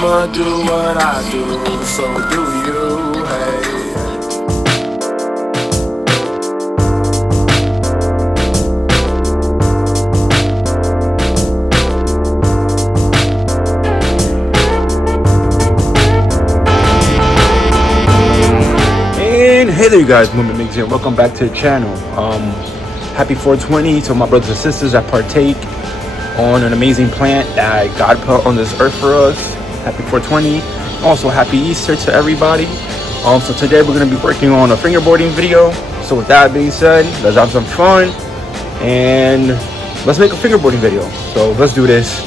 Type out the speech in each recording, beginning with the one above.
I'ma do what I do, so do you, hey. And hey there you guys, Movement Mix here. Welcome back to the channel. Happy 420 to my brothers and sisters that partake on an amazing plant that God put on this earth for us. Happy 420. Also happy Easter to everybody. So today we're going to be working on a fingerboarding video. So with that being said, let's have some fun and let's make a fingerboarding video. So let's do this.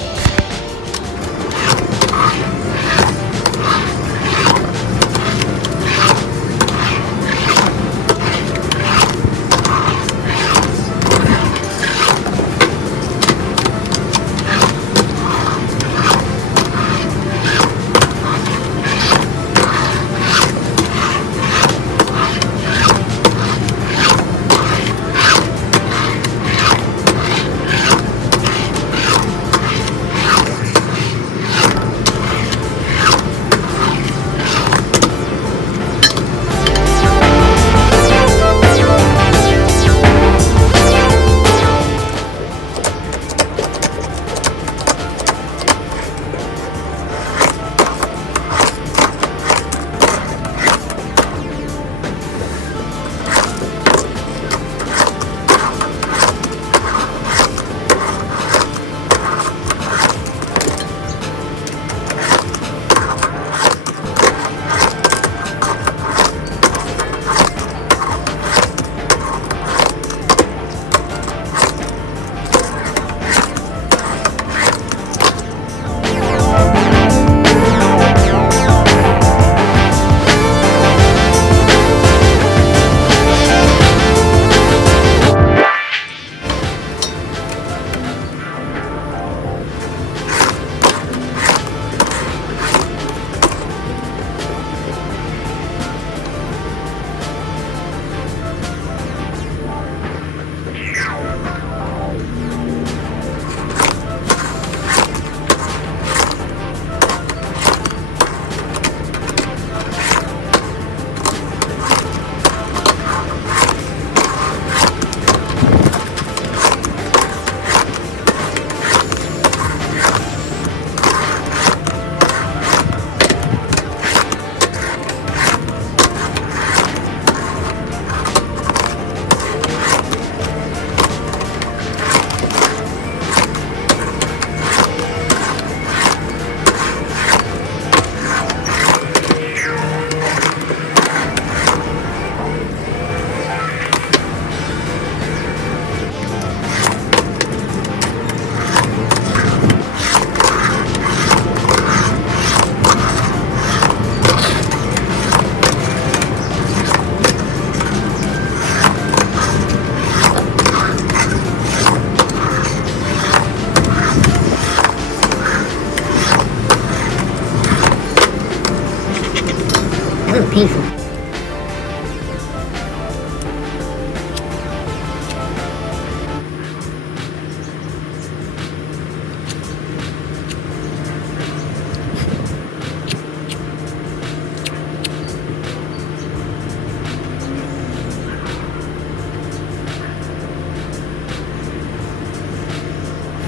Painful.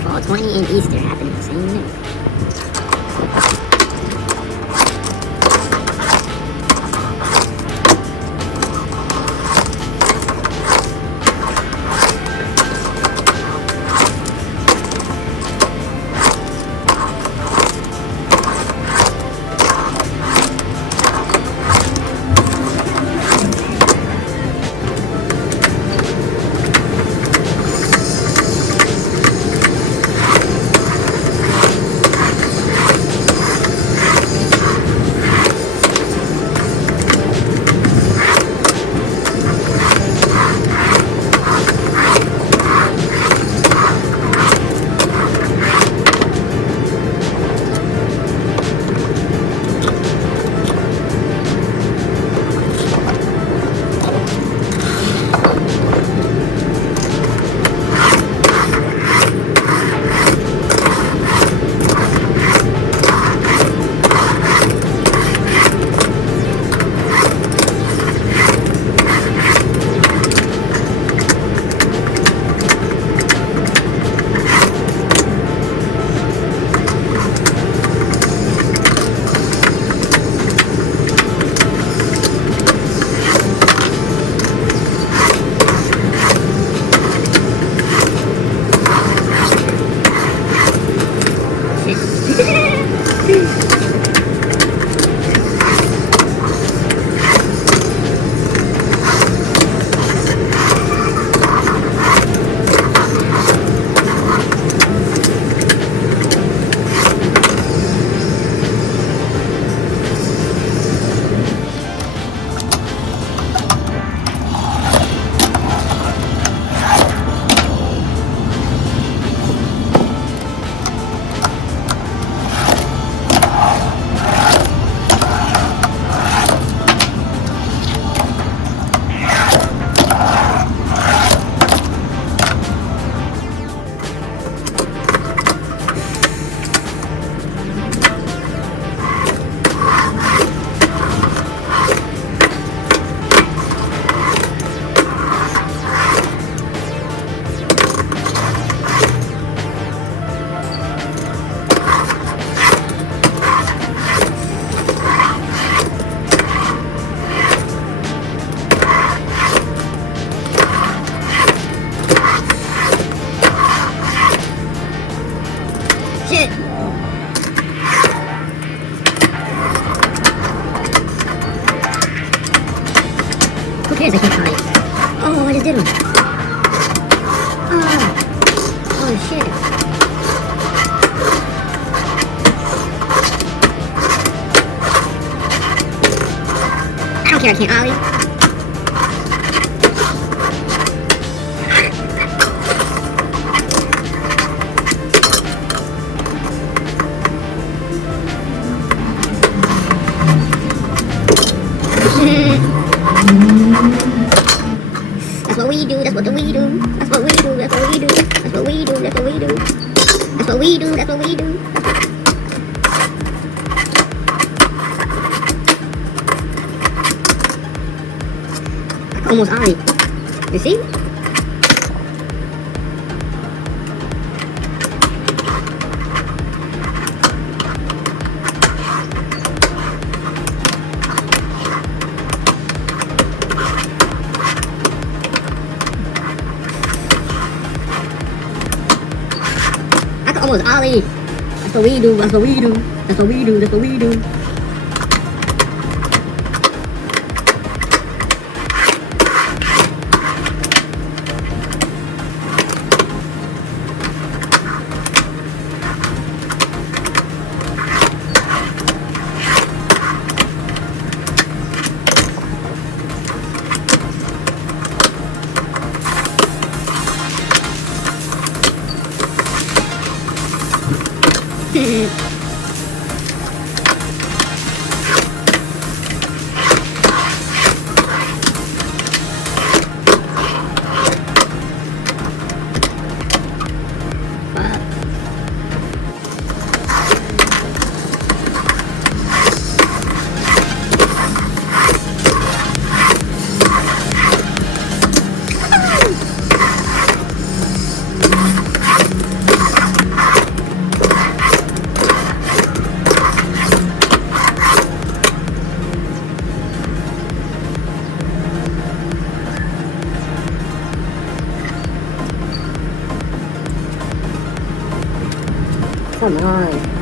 Fall 20 and Easter happen in the same minute. shit. Who cares? I can't find. Oh, I just did one. Oh shit. I don't care. I can't ollie. That's what we do, that's what we do, that's what we do, that's what we do, that's what we do, that's what we do, that's what we do, that's what we do. I almost ollie. You see? Almost ollie. That's what we do. That's what we do. That's what we do. That's what we do. Come on.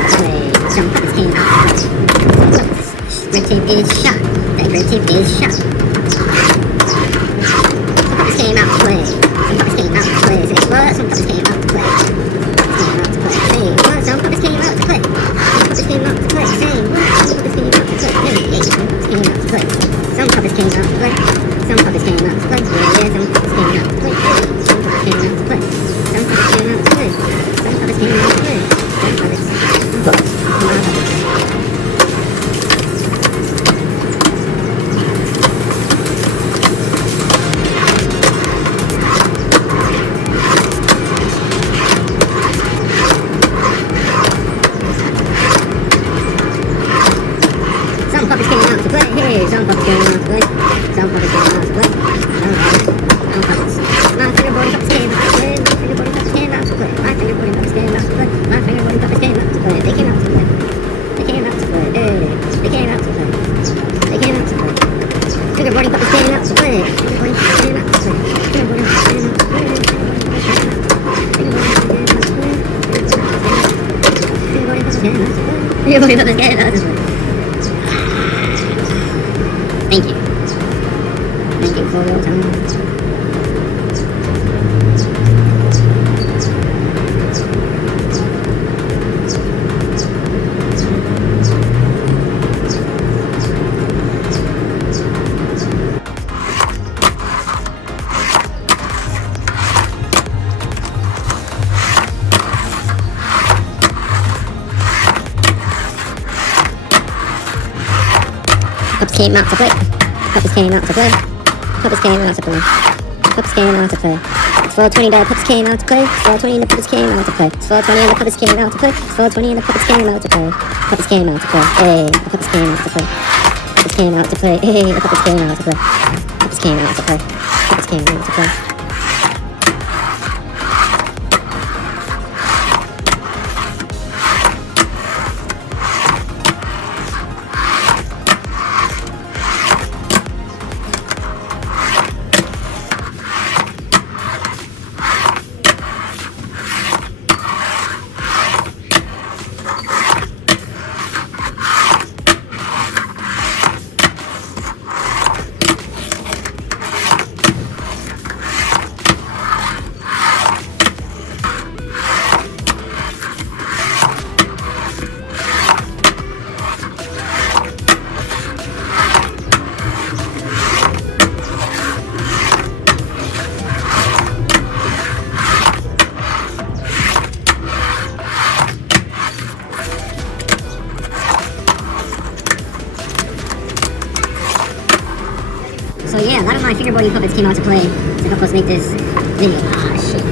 to play. Some puppets came out to play. Red tape is shot. That red tape is shot. Some puppets came out to play. Some puppets came out to play. Say what? Some puppets came out to play. Say what? Some puppets came out to play. Some puppets came out to play. Say what? Some puppets came out to play. Hey, yeah, some puppets came out to play. Some puppets came out to play. Some puppets came out to play. Yeah, some puppets came out to play. Some puppets came out to play. Some puppets came out to play. Some puppets came out to play. Some puppets. Some puppets came out to play. Hey, some puppets came out to play. Some puppets came out to play. Some puppets. My fingerboarding puppets came out to play. My fingerboarding puppets came out to play. My fingerboarding puppets came out to play. My fingerboarding puppets came out to play. They came out to play. They came out to play. Hey, they came out to play. They came out to play. Fingerboarding puppets came out to play. Fingerboarding puppets came out to play. Fingerboarding puppets came out to play. Fingerboarding puppets came out to play. Fingerboarding puppets came out to play. Fingerboarding puppets came out to play. Thank you. Thank you for your time. Puppets came out to play. Puppets came out to play. Puppets came out to play. Puppets came out to play. It's 420 the puppets came out to play. It's 420 and the puppets came out to play. It's 420 and the puppets came out to play. It's 420 and the puppets came out to play. Puppets came out to play. Hey, the puppets came out to play. Puppets came out to play. Hey, the puppets came out to play. Puppets came out to play. Puppets came out to play. So yeah, a lot of my fingerboarding puppets came out to play to help us make this video. Ah, shit.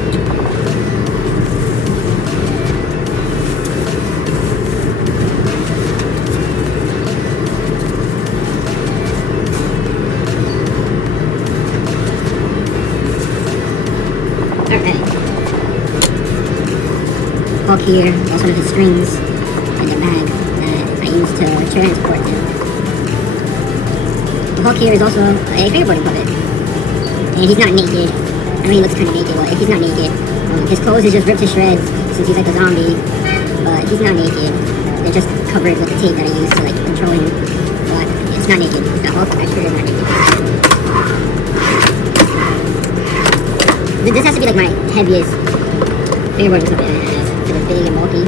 Alright. Hulk here, also one of his strings in the bag that I use to transport them. The Hulk here is also a fingerboarding puppet, and he's not naked. I mean, he looks kind of naked. Well, if he's not naked, his clothes is just ripped to shreds since he's like a zombie. But he's not naked. They're just covered with the tape that I use to like control him. But it's not naked. The Hulk, I sure is not naked. This has to be like my heaviest fingerboarding puppet I have because it's big and bulky.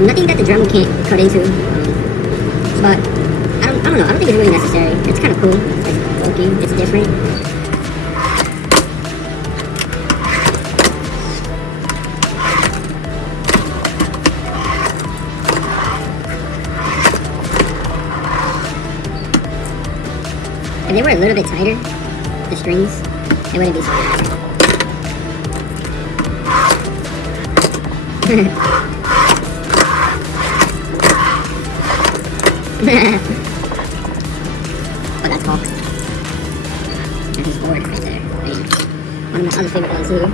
Nothing that the Dremel can't cut into. But I don't know. I don't think it's really necessary. It's kind of cool. It's bulky. It's different. If they were a little bit tighter, the strings, they wouldn't be so bad. Oh, that's Hulk. That's his board right there. And one of my other favorite ones here.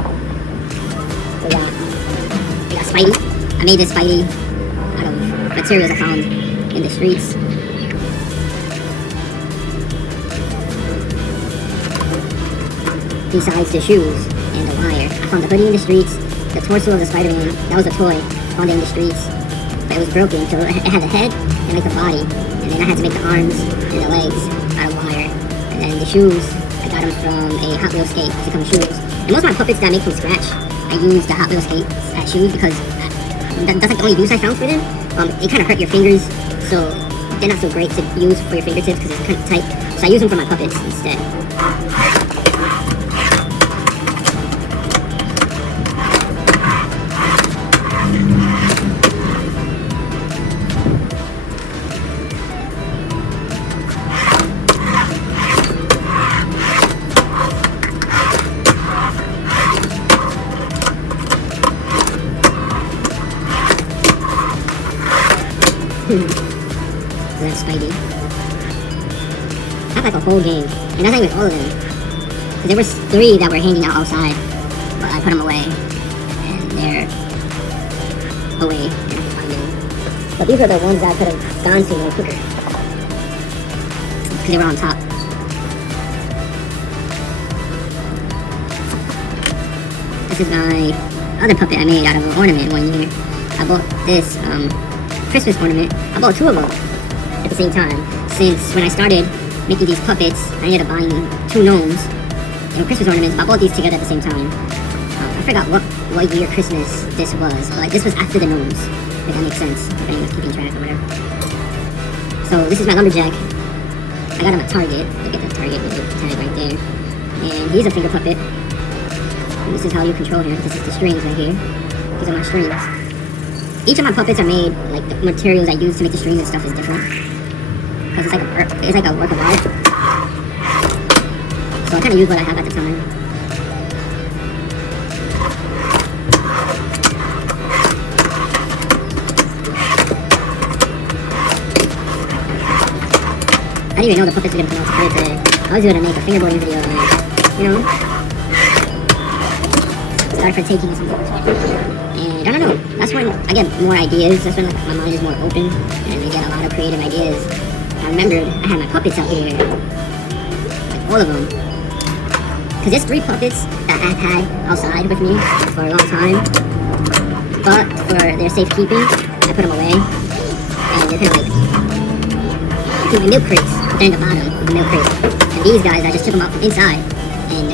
We got Spidey. I made this Spidey out of materials I found in the streets. Besides the shoes and the wire, I found the hoodie in the streets, the torso of the Spider-Man, that was a toy, found it in the streets. but it was broken, so it had the head and like the body, and then I had to make the arms and the legs out of wire, and then the shoes, I got them from a Hot Wheels skate to come shoes. And most of my puppets that I make from scratch, I use the Hot Wheels skates as shoes because that's like the only use I found for them. It kind of hurt your fingers, so they're not so great to use for your fingertips because it's kind of tight. So I use them for my puppets instead. So that's Spidey. I have like a whole game, and that's not even all of them. Cause there was 3 that were hanging out outside, but I put them away, and they're away. But these are the ones that I could have gone to more quicker, because they were on top. This is my other puppet I made out of an ornament one year. I bought this Christmas ornament. I bought 2 of them at the same time. Since when I started making these puppets, I ended up buying 2 gnomes and Christmas ornaments, but I bought these together at the same time. I forgot what year Christmas this was, but this was after the gnomes, if that makes sense, if anyone's keeping track or whatever. So this is my lumberjack. I got him at Target. Look at the Target with the tag right there. And he's a finger puppet. And this is how you control him. This is the strings right here. These are my strings. Each of my puppets are made, like the materials I use to make the strings and stuff is different. Because it's like a work of art. So I kind of use what I have at the time. I didn't even know the puppets were going to come out to play today. I was going to make a fingerboarding video and, you know, start partaking in something. And I don't know, that's when I get more ideas, that's when like, my mind is more open and I get a lot of creative ideas. I remembered I had my puppets out here, like all of them. Because there's 3 puppets that I've had outside with me for a long time, but for their safekeeping, I put them away. And they're kind of like in milk crates, but they're in the bottom of the milk crate. And these guys, I just took them out from inside, and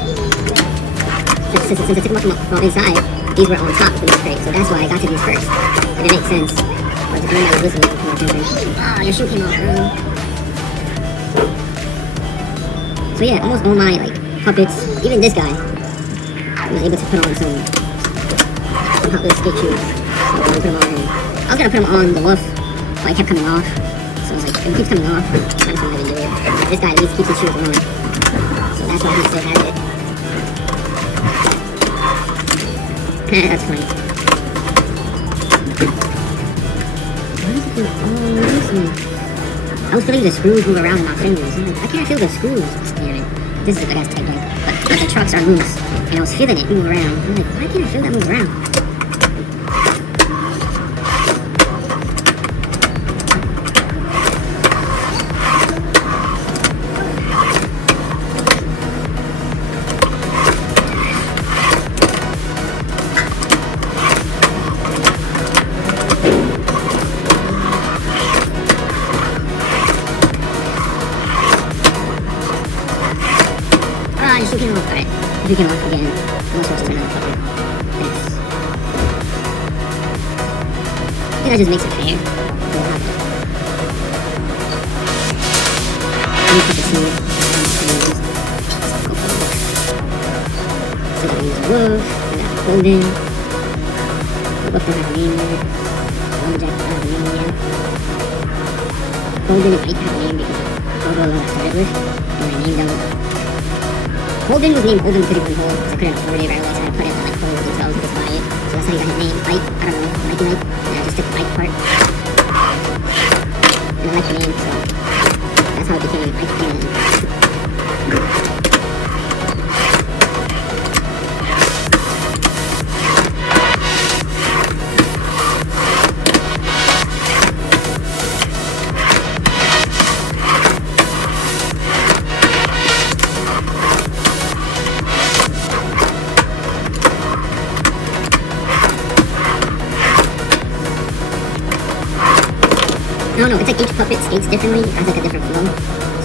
since I took them out from inside, these were on top of the milk crate, so that's why I got to these first. And it makes sense. But the I was listening to oh, your shoe came off, bro. So yeah, almost all my like puppets, even this guy, I was able to put on some Hot Wheels skate shoes. So I put them on. I was gonna put them on the wolf, but it kept coming off. So I was like, if it keeps coming off, I just want to let it do it. This guy at least keeps his shoes on. So that's why he still has it. That's funny. Why does it do all this one? I was feeling the screws move around in my fingers. I'm like, I can't feel the screws. Damn it. This is a good ass technique. But the trucks are loose. And I was feeling it move around. I'm like, why can't I feel that move around? Shoe came off. Alright, if you came off again, I'm supposed to turn on the cover. Thanks. I think that just makes it fair. Let me put the smooth. So I use Wolf, I got Golden. The Wolf doesn't have a name yet. Lumberjack doesn't have a name yet. Golden might have a name because of the logo I started with. And I named them. Holden was named Holden because he was in Hold, because I couldn't afford it right away, so I put it like Hold until I was able to buy it. So that's how he got his name, Ike. I don't know, Mikey Mike. And I just took the Ike part. And I like the name, so that's how it became Ike Cannon. don't know, it's like each puppet skates differently. It has like a different flow.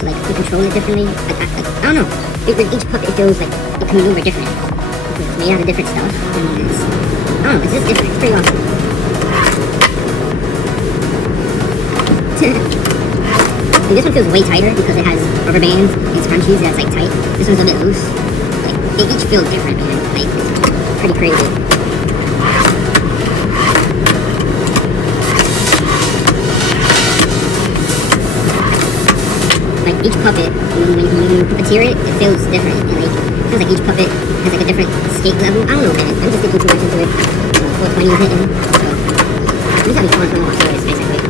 So like you control it differently. I don't know. Each puppet feels like it can maneuver different. It's made out of different stuff. And I don't know, it's just different. It's pretty awesome. And this one feels way tighter because it has rubber bands and scrunchies that's like tight. This one's a bit loose. Like they each feel different, man. Like it's pretty crazy. Like each puppet, when you puppeteer it, it feels different. And like it feels like each puppet has like a different skate level. I don't know, man. I'm just thinking too much into it. 420 is hitting, so I'm just having fun for more stories, basically.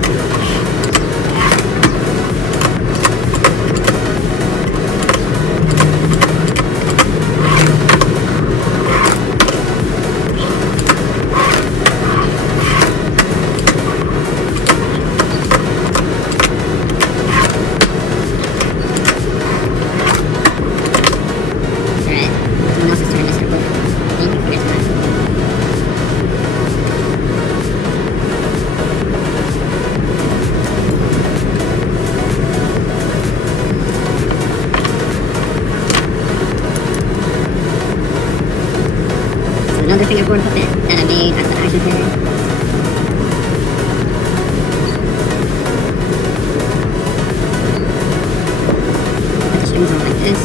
Another fingerboard puppet that I made as an action figure. Put the strings on like this.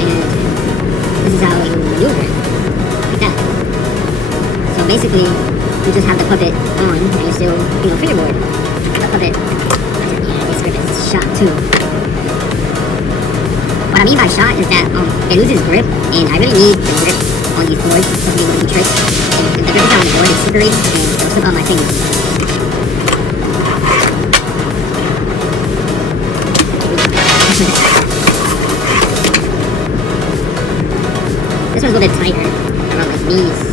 And this is how you maneuver it. Like that. So basically, you just have the puppet on and you still, fingerboard. The puppet, this grip is shot too. What I mean by shot is that it loses grip, and I really need the grip on these boards to be able to do tricks. And the grip is on the board is slippery, and it'll slip out my fingers. This one's a little bit tighter around my knees.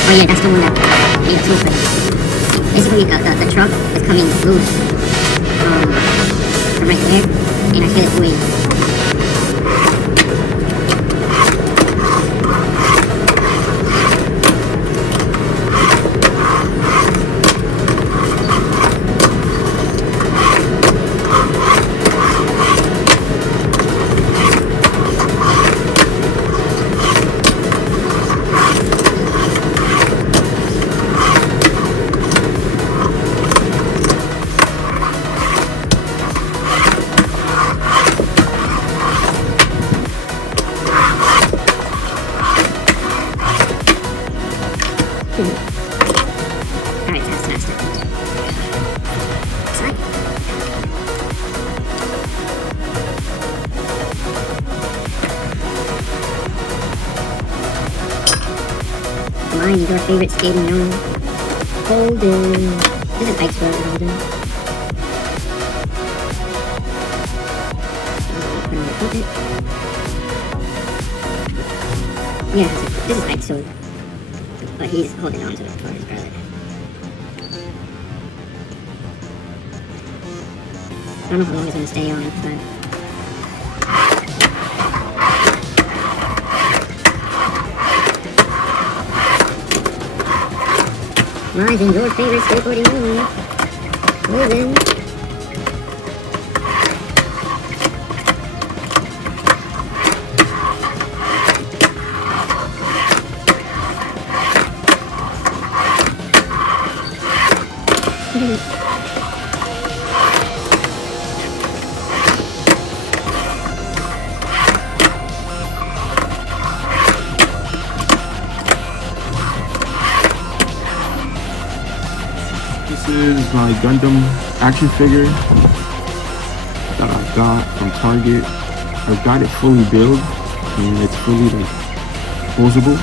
Oh yeah, that's the one that made a tool for it. Basically, the truck is coming loose from right there, and I feel it pulling. Alright, that's sorry. Mine is your favorite skating yarn. Holden. This is Ike's World Holden. Yeah, this is Ike's sword. But he's holding on to it for his brother. I don't know how long it's going to stay on, but... Mine's in your favorite skateboarding room. Moving. This is my Gundam action figure that I got from Target. I've got it fully built and it's fully like posable.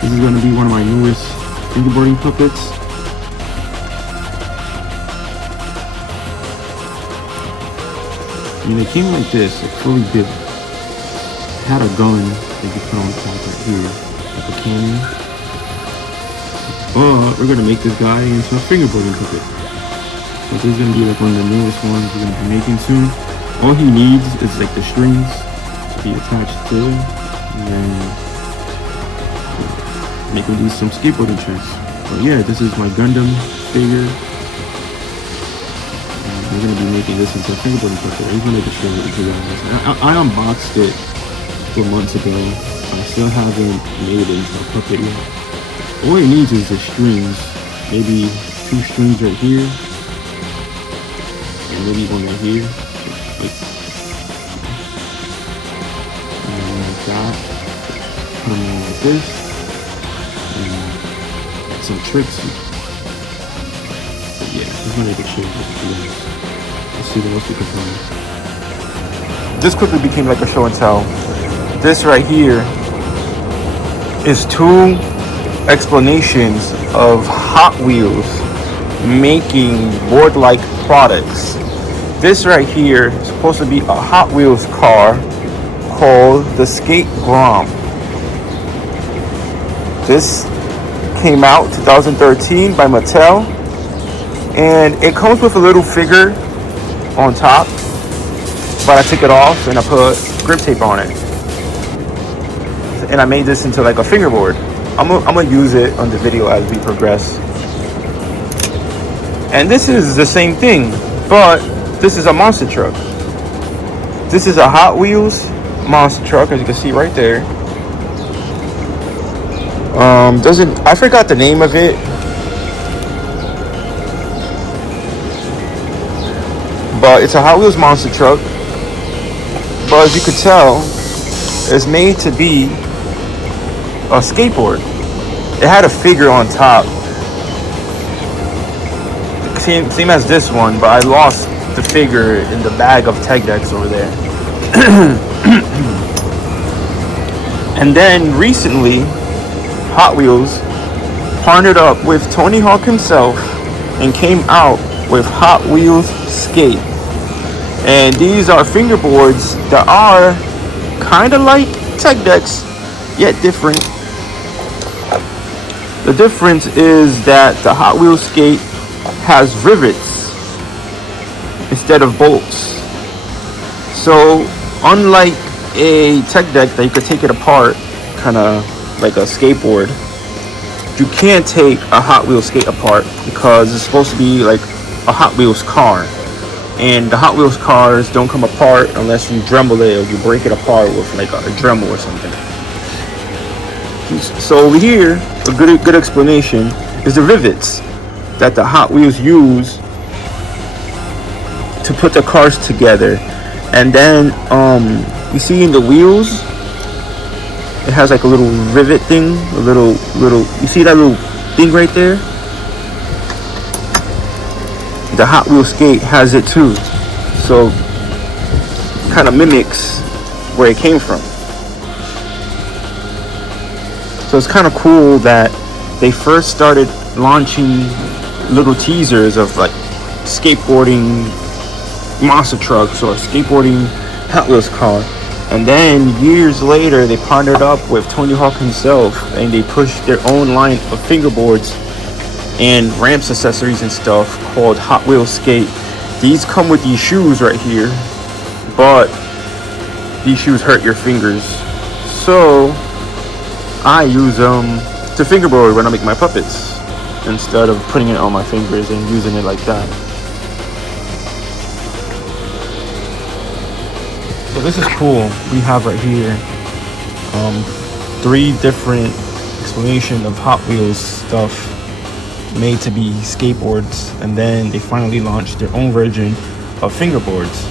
This is going to be one of my newest fingerboarding puppets. And it came like this, like fully built. It had a gun that you put on top right here, like a cannon. But we're gonna make this guy into a fingerboarding puppet. So this is gonna be like one of the newest ones we're gonna be making soon. All he needs is like the strings to be attached to it, and then make him do some skateboarding tricks. But yeah, this is my Gundam figure. We're gonna be making this into a fingerboarding puppet. I just wanted to show it to you guys. I unboxed it 4 months ago. I still haven't made it into a puppet yet. All it needs is the strings. Maybe 2 strings right here, and maybe 1 right here. And like that. Put them on like this. And some tricks. But yeah, just wanted to show you guys. Let's see what else we can find. This quickly became like a show and tell. This right here is 2 explanations of Hot Wheels making board-like products. This right here is supposed to be a Hot Wheels car called the Skate Grom. This came out 2013 by Mattel, and it comes with a little figure on top, but I took it off and I put grip tape on it, and I made this into like a fingerboard. I'm gonna use it on the video as we progress. And this is the same thing, but this is a monster truck. This is a Hot Wheels monster truck, as you can see right there. I forgot the name of it, but it's a Hot Wheels monster truck. But as you could tell, it's made to be a skateboard. It had a figure on top, same as this one, but I lost the figure in the bag of tech decks over there. And then recently, Hot Wheels partnered up with Tony Hawk himself and came out with Hot Wheels Skate. And these are fingerboards that are kind of like tech decks, yet different. The difference is that the Hot Wheels Skate has rivets instead of bolts. So unlike a tech deck that you could take it apart, kind of like a skateboard, you can't take a Hot Wheels Skate apart because it's supposed to be like a Hot Wheels car. And the Hot Wheels cars don't come apart unless you Dremel it or you break it apart with like a Dremel or something. So over here, a good explanation is the rivets that the Hot Wheels use to put the cars together. And then you see in the wheels, it has like a little rivet thing, a little you see that little thing right there? The Hot Wheels Skate has it too. So kind of mimics where it came from. So it's kind of cool that they first started launching little teasers of like skateboarding monster trucks or skateboarding Hot Wheels car, and then years later they partnered up with Tony Hawk himself and they pushed their own line of fingerboards and ramps accessories and stuff called Hot Wheels Skate. These come with these shoes right here, but these shoes hurt your fingers, so I use them to fingerboard when I make my puppets instead of putting it on my fingers and using it like that. So this is cool. We have right here 3 different explanations of Hot Wheels stuff made to be skateboards, and then they finally launched their own version of fingerboards.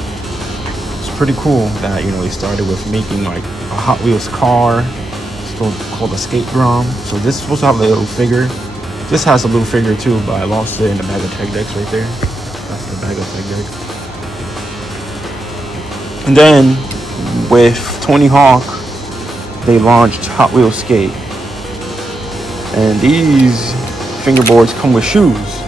It's pretty cool that, you know, they started with making like a Hot Wheels car. It's called a Skate Grom. So this is supposed to have a little figure. This has a little figure too, but I lost it in the bag of tech decks right there. That's the bag of tech decks. And then with Tony Hawk, they launched Hot Wheels Skate. And these fingerboards come with shoes.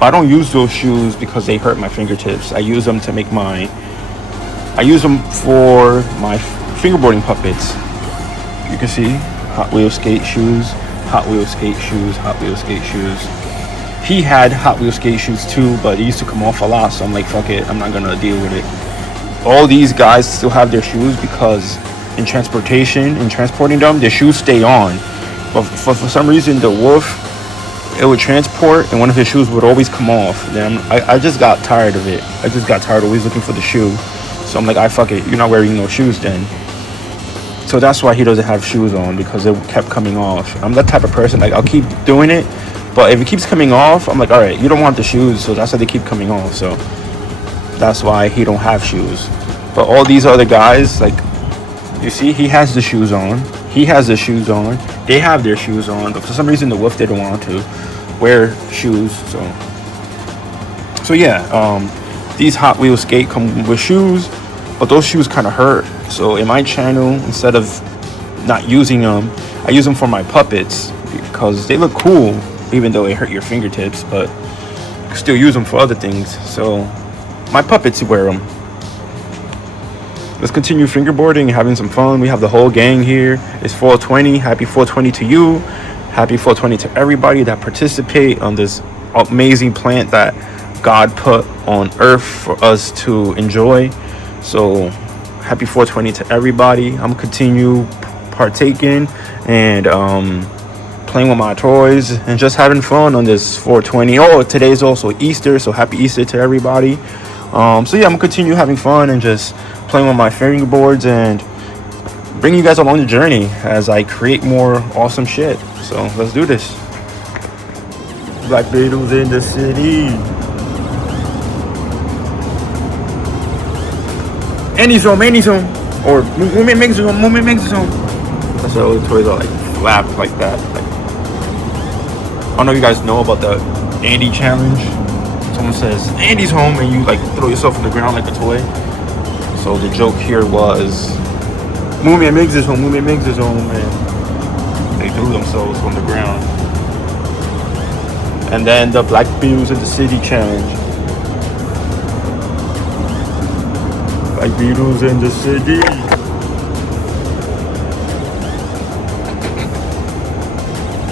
I don't use those shoes because they hurt my fingertips. I use them to make I use them for my fingerboarding puppets. You can see Hot Wheels skate shoes, Hot Wheels skate shoes, Hot Wheels skate shoes. He had Hot Wheels skate shoes too, but it used to come off a lot, so I'm like, fuck it, I'm not gonna deal with it. All these guys still have their shoes because in transporting them, their shoes stay on. But for some reason, the Wolf, it would transport and one of his shoes would always come off. Then I just got tired of it. I just got tired of always looking for the shoe. So I'm like, fuck it, you're not wearing no shoes then. So that's why he doesn't have shoes on, because it kept coming off. I'm that type of person, like I'll keep doing it, but if it keeps coming off, I'm like, all right, you don't want the shoes, so that's why they keep coming off. So that's why he don't have shoes. But all these other guys, like, you see, he has the shoes on. He has the shoes on. They have their shoes on, but for some reason the Wolf didn't want to wear shoes. So yeah, these Hot Wheels skate come with shoes, but those shoes kind of hurt. So in my channel, instead of not using them, I use them for my puppets because they look cool, even though it hurt your fingertips, but you can still use them for other things. So my puppets wear them. Let's continue fingerboarding, having some fun. We have the whole gang here. It's 420. Happy 420 to you. Happy 420 to everybody that participate on this amazing plant that God put on earth for us to enjoy. So happy 420 to everybody. I'm gonna continue partaking and playing with my toys and just having fun on this 420. Oh, today is also Easter, so happy Easter to everybody. So yeah, I'm gonna continue having fun and just playing with my fingerboards and bring you guys along the journey as I create more awesome shit. So let's do this. Black Beatles in the city. Any zone. Or movement makes zone. That's why all the toys are like flapped like that. Like, I don't know if you guys know about the Andy challenge. Someone says Andy's home and you like throw yourself on the ground like a toy. So the joke here was movement makes his home, and they threw themselves on the ground. And then the Black Beatles in the City challenge. Black Beatles in the city.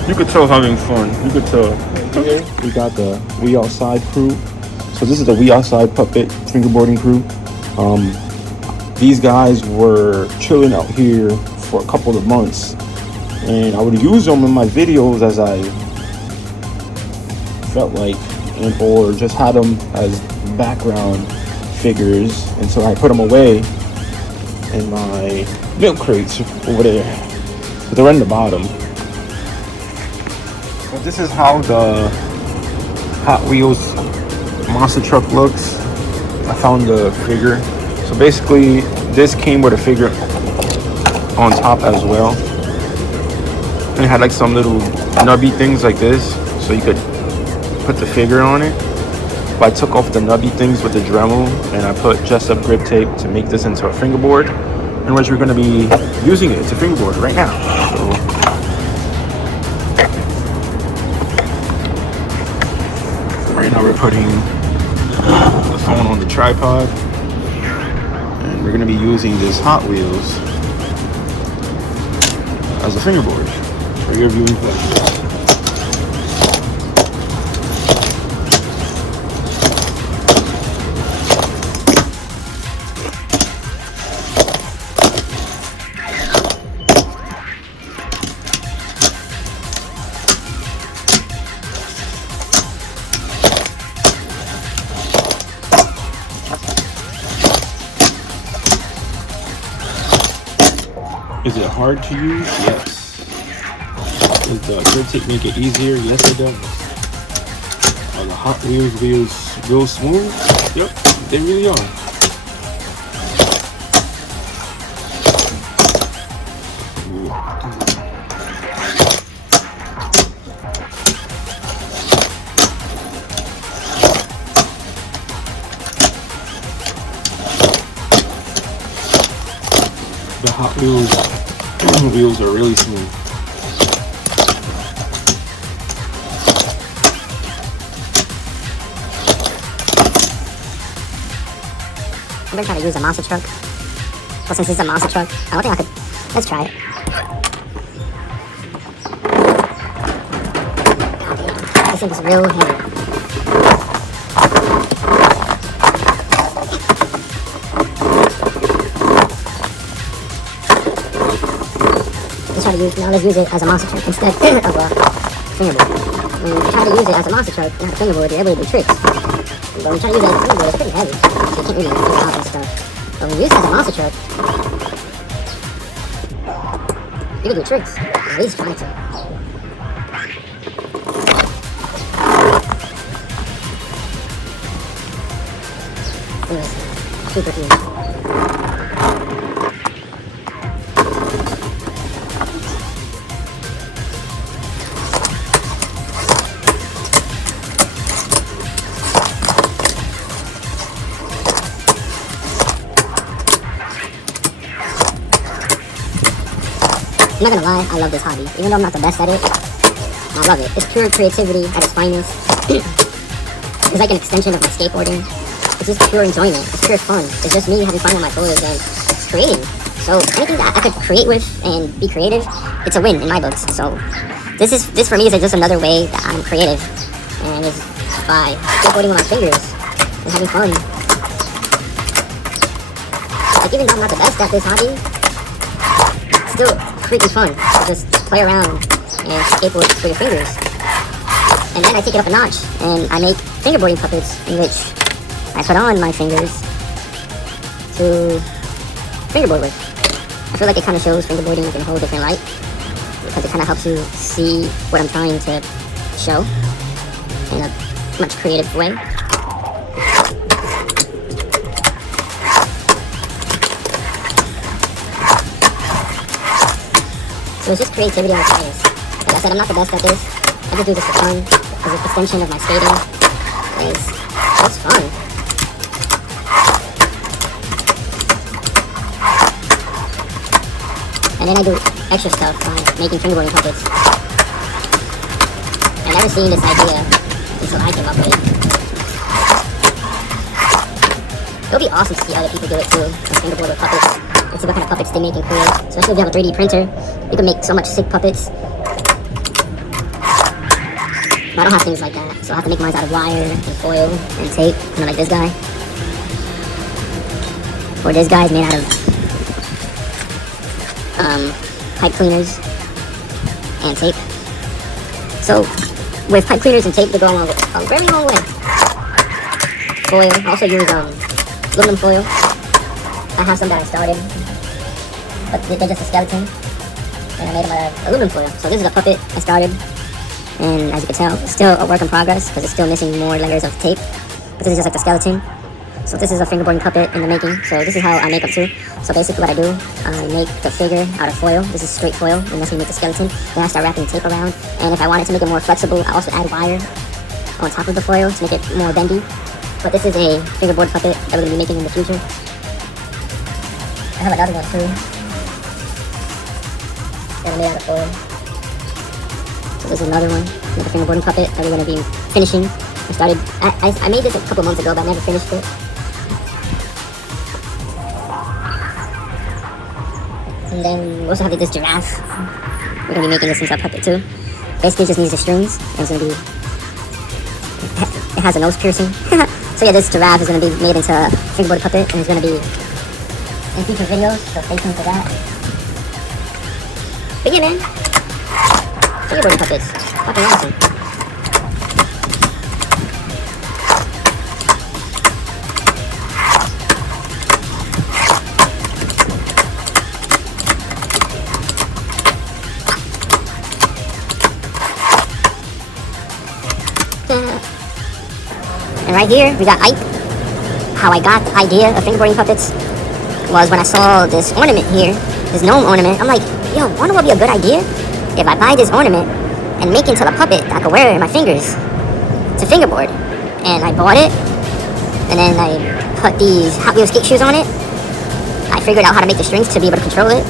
You could tell having fun. You could tell. Here we got the We Outside crew. So this is the We Outside puppet fingerboarding crew. These guys were chilling out here for a couple of months, and I would use them in my videos as I felt like, and or just had them as background figures, and so I put them away in my milk crates over there. But they're in the bottom. Well, this is how the Hot Wheels monster truck looks. I found the figure. So basically, this came with a figure on top as well. And it had like some little nubby things like this, so you could put the figure on it. But I took off the nubby things with the Dremel, and I put just up grip tape to make this into a fingerboard, in which we're going to be using it to fingerboard right now. So right now we're putting the phone on the tripod. We're going to be using this Hot Wheels as a fingerboard for your viewing pleasure. Is it hard to use? Yes. Does the grip tape make it easier? Yes, it does. Are the Hot Wheels real smooth? Yep, they really are. The Hot wheels are really smooth. I'm gonna try to use a monster truck. But since it's a monster truck, I don't think I could. Let's try it. God damn, this thing is real heavy. Let's use it as a monster truck instead of a fingerboard. When you try to use it as a monster truck, not a fingerboard, you're able to do tricks. But when you try to use it as a fingerboard, it's pretty heavy. So you can't really figure out and stuff. But when you use it as a monster truck, you can do tricks. At least try to. Anyways, super easy. I'm not gonna lie, I love this hobby. Even though I'm not the best at it, I love it. It's pure creativity at its finest. It's like an extension of my skateboarding. It's just pure enjoyment. It's pure fun. It's just me having fun with my toys and creating. So anything that I could create with and be creative, it's a win in my books. So this for me is just another way that I'm creative. And it's by skateboarding with my fingers and having fun. Like even though I'm not the best at this hobby, it's still freaking fun to just play around and skateboard with your fingers. And then I take it up a notch and I make fingerboarding puppets in which I put on my fingers to fingerboard with. I feel like it kind of shows fingerboarding in a whole different light because it kind of helps you see what I'm trying to show in a much creative way. So it's just creativity on its finest. Like I said, I'm not the best at this. I just do this for fun. It's an extension of my skating. It's fun. And then I do extra stuff by making fingerboarding puppets. I never seen this idea until I came up with it. It would be awesome to see other people do it too, like fingerboard with puppets. And see what kind of puppets they make and create. Especially if you have a 3D printer, you can make so much sick puppets. I don't have things like that, so I have to make mine out of wire and foil and tape, kind of like this guy. Or this guy is made out of pipe cleaners and tape. So with pipe cleaners and tape, they go a very long way. Foil, I also use aluminum foil. I have some that I started, but they're just a skeleton, and I made them out of aluminum foil. So this is a puppet I started, and as you can tell, it's still a work in progress because it's still missing more layers of tape. But this is just like the skeleton. So this is a fingerboarding puppet in the making. So this is how I make them too. So basically what I do, I make the figure out of foil. This is straight foil, and that's when you make the skeleton. Then I start wrapping tape around, and if I wanted to make it more flexible, I also add wire on top of the foil to make it more bendy. But this is a fingerboard puppet that we're going to be making in the future. I have another one too. They're made out of foil. So this is another one, another fingerboarding puppet that we're going to be finishing. I made this a couple months ago, but I never finished it. And then we also have this giraffe. We're going to be making this into a puppet too. Basically it just needs the strings, and it's going to be, it has a nose piercing. So yeah, this giraffe is going to be made into a fingerboard puppet, and it's going to be in future videos, so stay tuned for that. But yeah, man, fingerboarding puppets, fucking awesome. And right here, we got Ike. How I got the idea of fingerboarding puppets was when I saw this ornament here, this gnome ornament. I'm like, yo, wonder what would be a good idea if I buy this ornament and make it into a puppet that I could wear in my fingers to fingerboard. And I bought it, and then I put these Hot Wheels skate shoes on it. I figured out how to make the strings to be able to control it.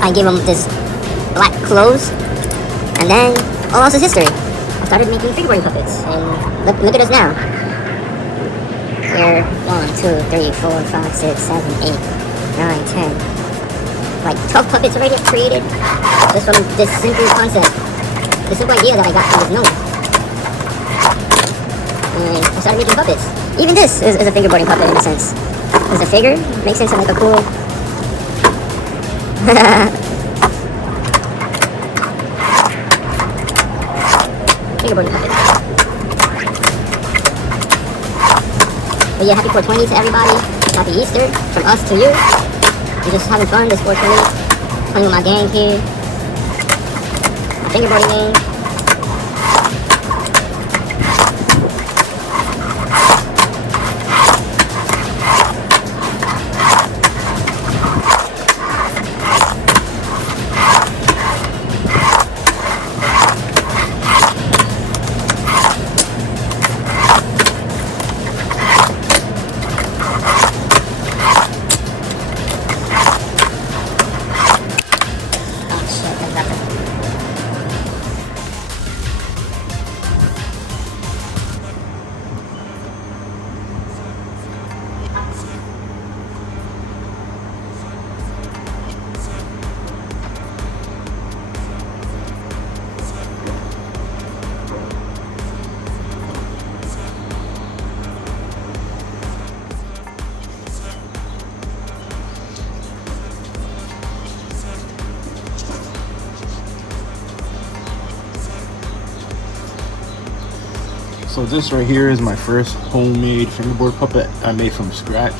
I gave them this black clothes, and then all else is history. I started making fingerboarding puppets, and look at us now. Here, 1, 2, 3, 4, 5, 6, 7, 8, 9, 10. Like 12 puppets already created just from this simple concept, this simple idea that I got from this note. And I started making puppets. Even this is a fingerboarding puppet in a sense. It's a figure, makes sense of like a cool fingerboarding puppet. But yeah, happy 420 to everybody. Happy Easter from us to you. I'm just having fun this 420. Playing with my gang here. My fingerboarding gang. So this right here is my first homemade fingerboard puppet I made from scratch.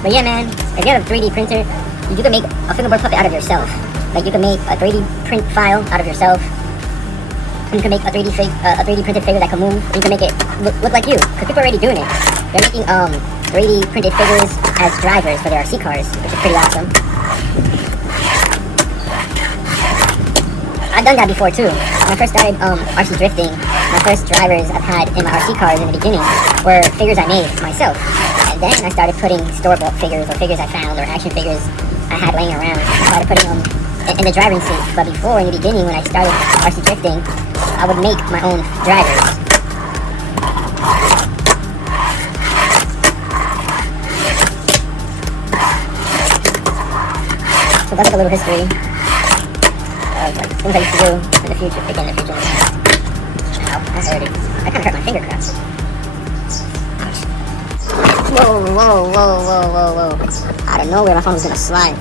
But yeah, man, if you have a 3D printer, you can make a fingerboard puppet out of yourself. Like you can make a 3D print file out of yourself. You can make a 3D printed figure that can move. You can make it look like you, because people are already doing it. They're making 3D printed figures as drivers for their RC cars, which is pretty awesome. I've done that before too. When I first started RC drifting, my first drivers I've had in my RC cars in the beginning were figures I made myself. And then I started putting store-bought figures or figures I found or action figures I had laying around. I started putting them in the driving seat. But before, in the beginning, when I started RC drifting, I would make my own drivers. So that's like a little history of like things I used to do in the future, again in the future. Ow, that hurt. That kind of hurt my finger crafts. Whoa, whoa, whoa, whoa, whoa, whoa. Out of nowhere, my phone was gonna slide.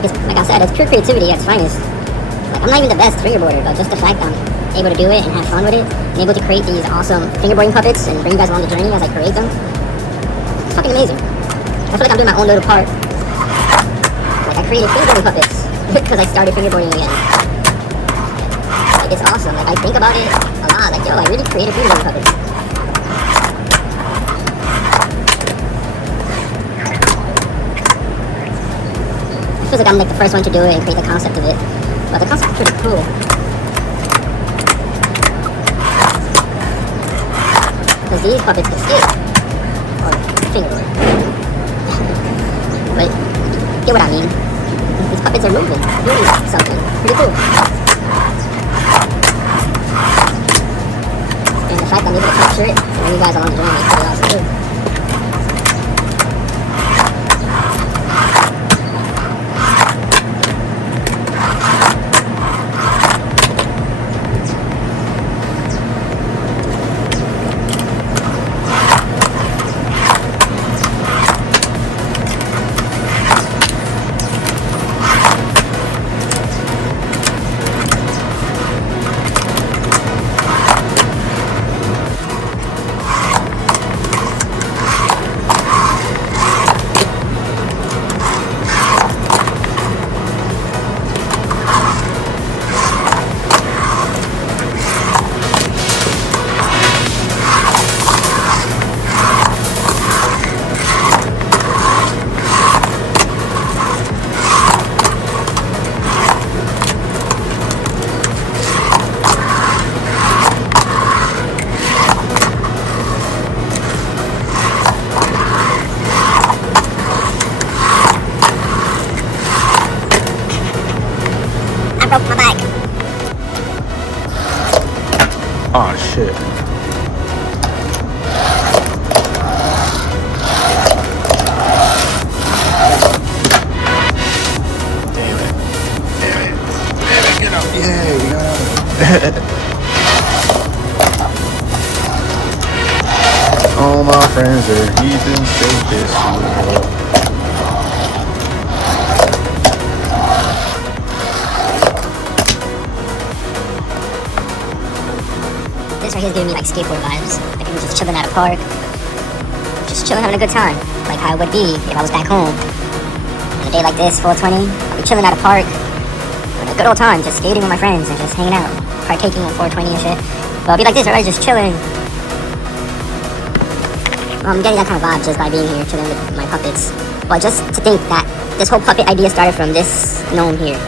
Like, like I said, it's pure creativity at its finest. Like, I'm not even the best fingerboarder, but just the fact that I'm able to do it and have fun with it, and able to create these awesome fingerboarding puppets and bring you guys along the journey as I create them, it's fucking amazing. I feel like I'm doing my own little part. Like, I created fingerboarding puppets because I started fingerboarding again. Like, it's awesome. Like, I think about it a lot. Like, yo, I really created fingerboarding puppets. It feels like I'm like the first one to do it and create the concept of it. But the concept is pretty cool. Because these puppets can skate. Or fingerboard. But, get what I mean. These puppets are moving, doing something. Pretty cool. And the fact that I'm able to capture it and bring you guys along the journey is pretty awesome too. Broke my bike. Oh shit. Damn it. Get up. Yeah, you got out. All my friends are heathens, take this. This right here is giving me like skateboard vibes. Like I'm just chilling at a park. Just chilling, having a good time. Like how it would be if I was back home. On a day like this, 420, I'll be chilling at a park. Having a good old time, just skating with my friends and just hanging out. Partaking on 420 and shit. But I'll be like this, alright, just chilling. Well, I'm getting that kind of vibe just by being here, chilling with my puppets. But just to think that this whole puppet idea started from this gnome here.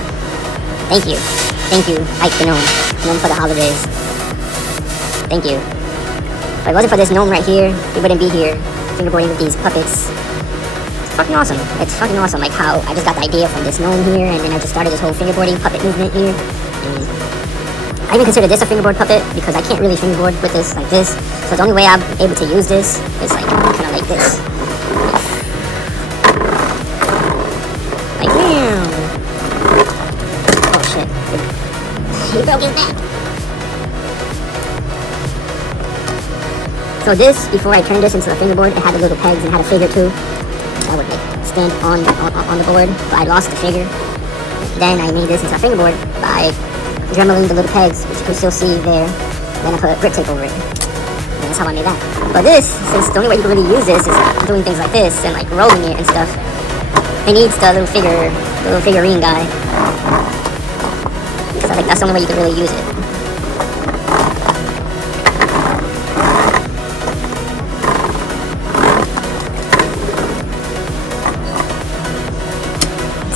Thank you. Thank you, Ike the gnome. Gnome for the holidays. Thank you. If it wasn't for this gnome right here, we wouldn't be here fingerboarding with these puppets. It's fucking awesome. It's fucking awesome. Like how I just got the idea from this gnome here, and then I just started this whole fingerboarding puppet movement here. And I even consider this a fingerboard puppet because I can't really fingerboard with this like this. So the only way I'm able to use this is like kind of like this. Like, oh shit. He broke his neck. So this, before I turned this into a fingerboard, it had the little pegs and had a figure too. That would like stand on the board, but I lost the figure. Then I made this into a fingerboard by dremeling the little pegs, which you can still see there. Then I put grip tape over it. And that's how I made that. But this, since the only way you can really use this is doing things like this and like rolling it and stuff, it needs the little figurine guy. Because I think that's the only way you can really use it.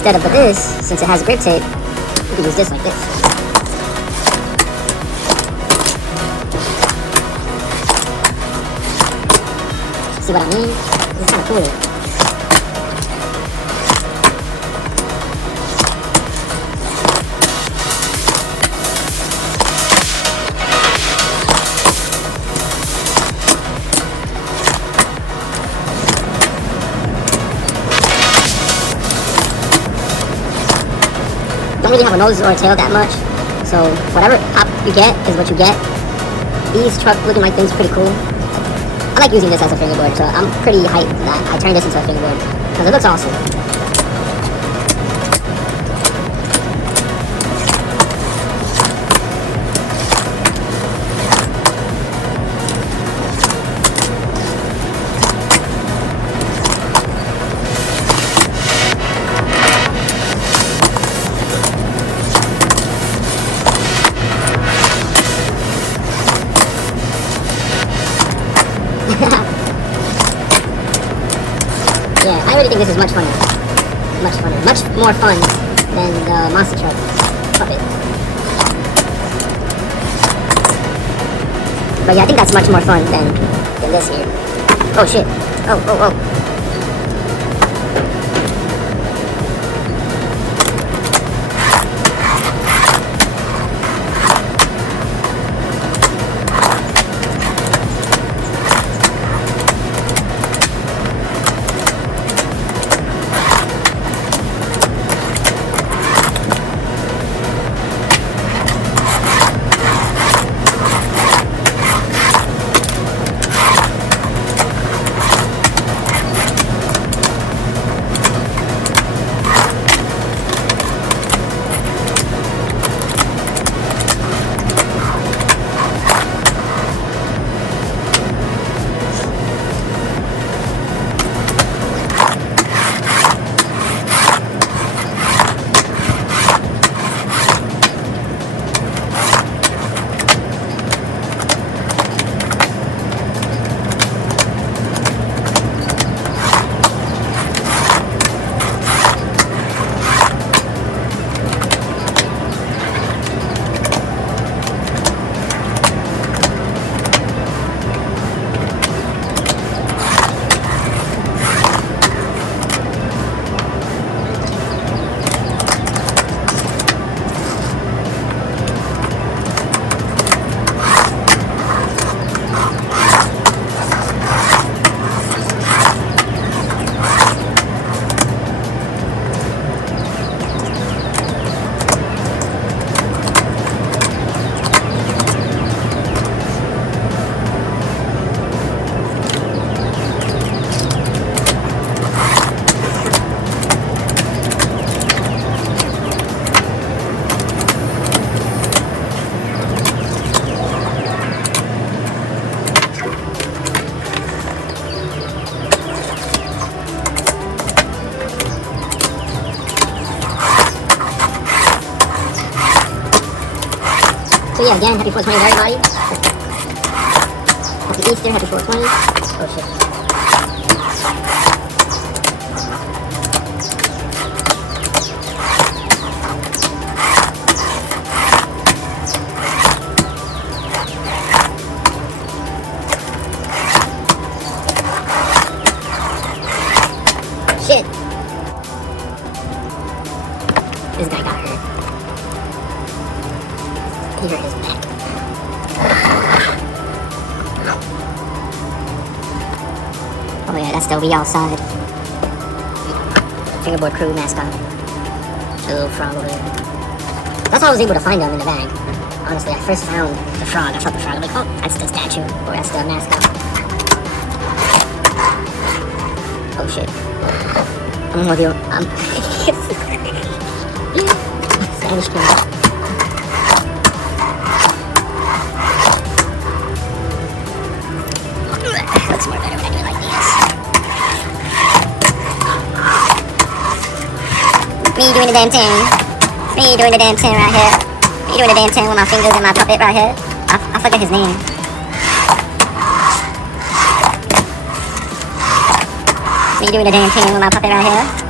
Instead of this, since it has grip tape, you can use this like this. See what I mean? This is kind of cool. Don't really have a nose or a tail that much, so whatever pop you get is what you get. These truck looking like things are pretty cool. I like using this as a fingerboard, so I'm pretty hyped that I turned this into a fingerboard because it looks awesome. think this is much funner. Much funner. Much more fun than the monster truck puppet. But yeah, I think that's much more fun than this here. Oh shit. Oh. So yeah, again, happy 420 to everybody. Happy Easter, happy 420. Oh shit. Shit. This guy got hurt. He hurt his back. Oh yeah, that's the We Outside fingerboard crew mascot. A little frog over there. That's how I was able to find them in the bag. Honestly, I first found the frog. I felt the frog. I'm like, oh, that's the statue. Or that's the mascot. Oh shit. I'm gonna reveal. Spanish king. Looks more better when I do it like this. Me doing the damn thing. Me doing the damn thing right here. Me doing the damn thing with my fingers and my puppet right here. I forget his name. Me doing the damn thing with my puppet right here.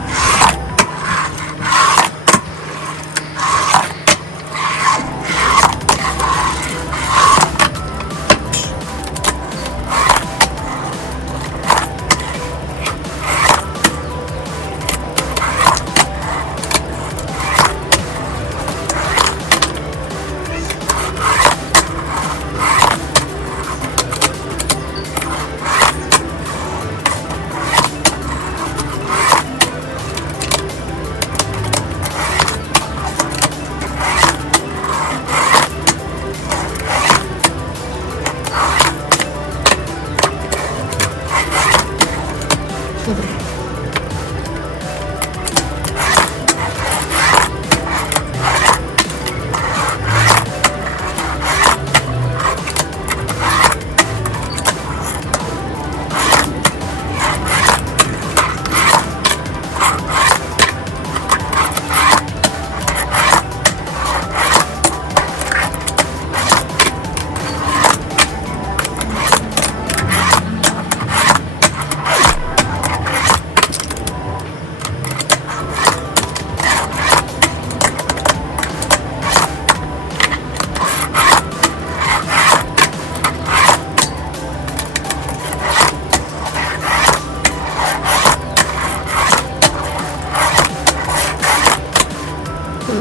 I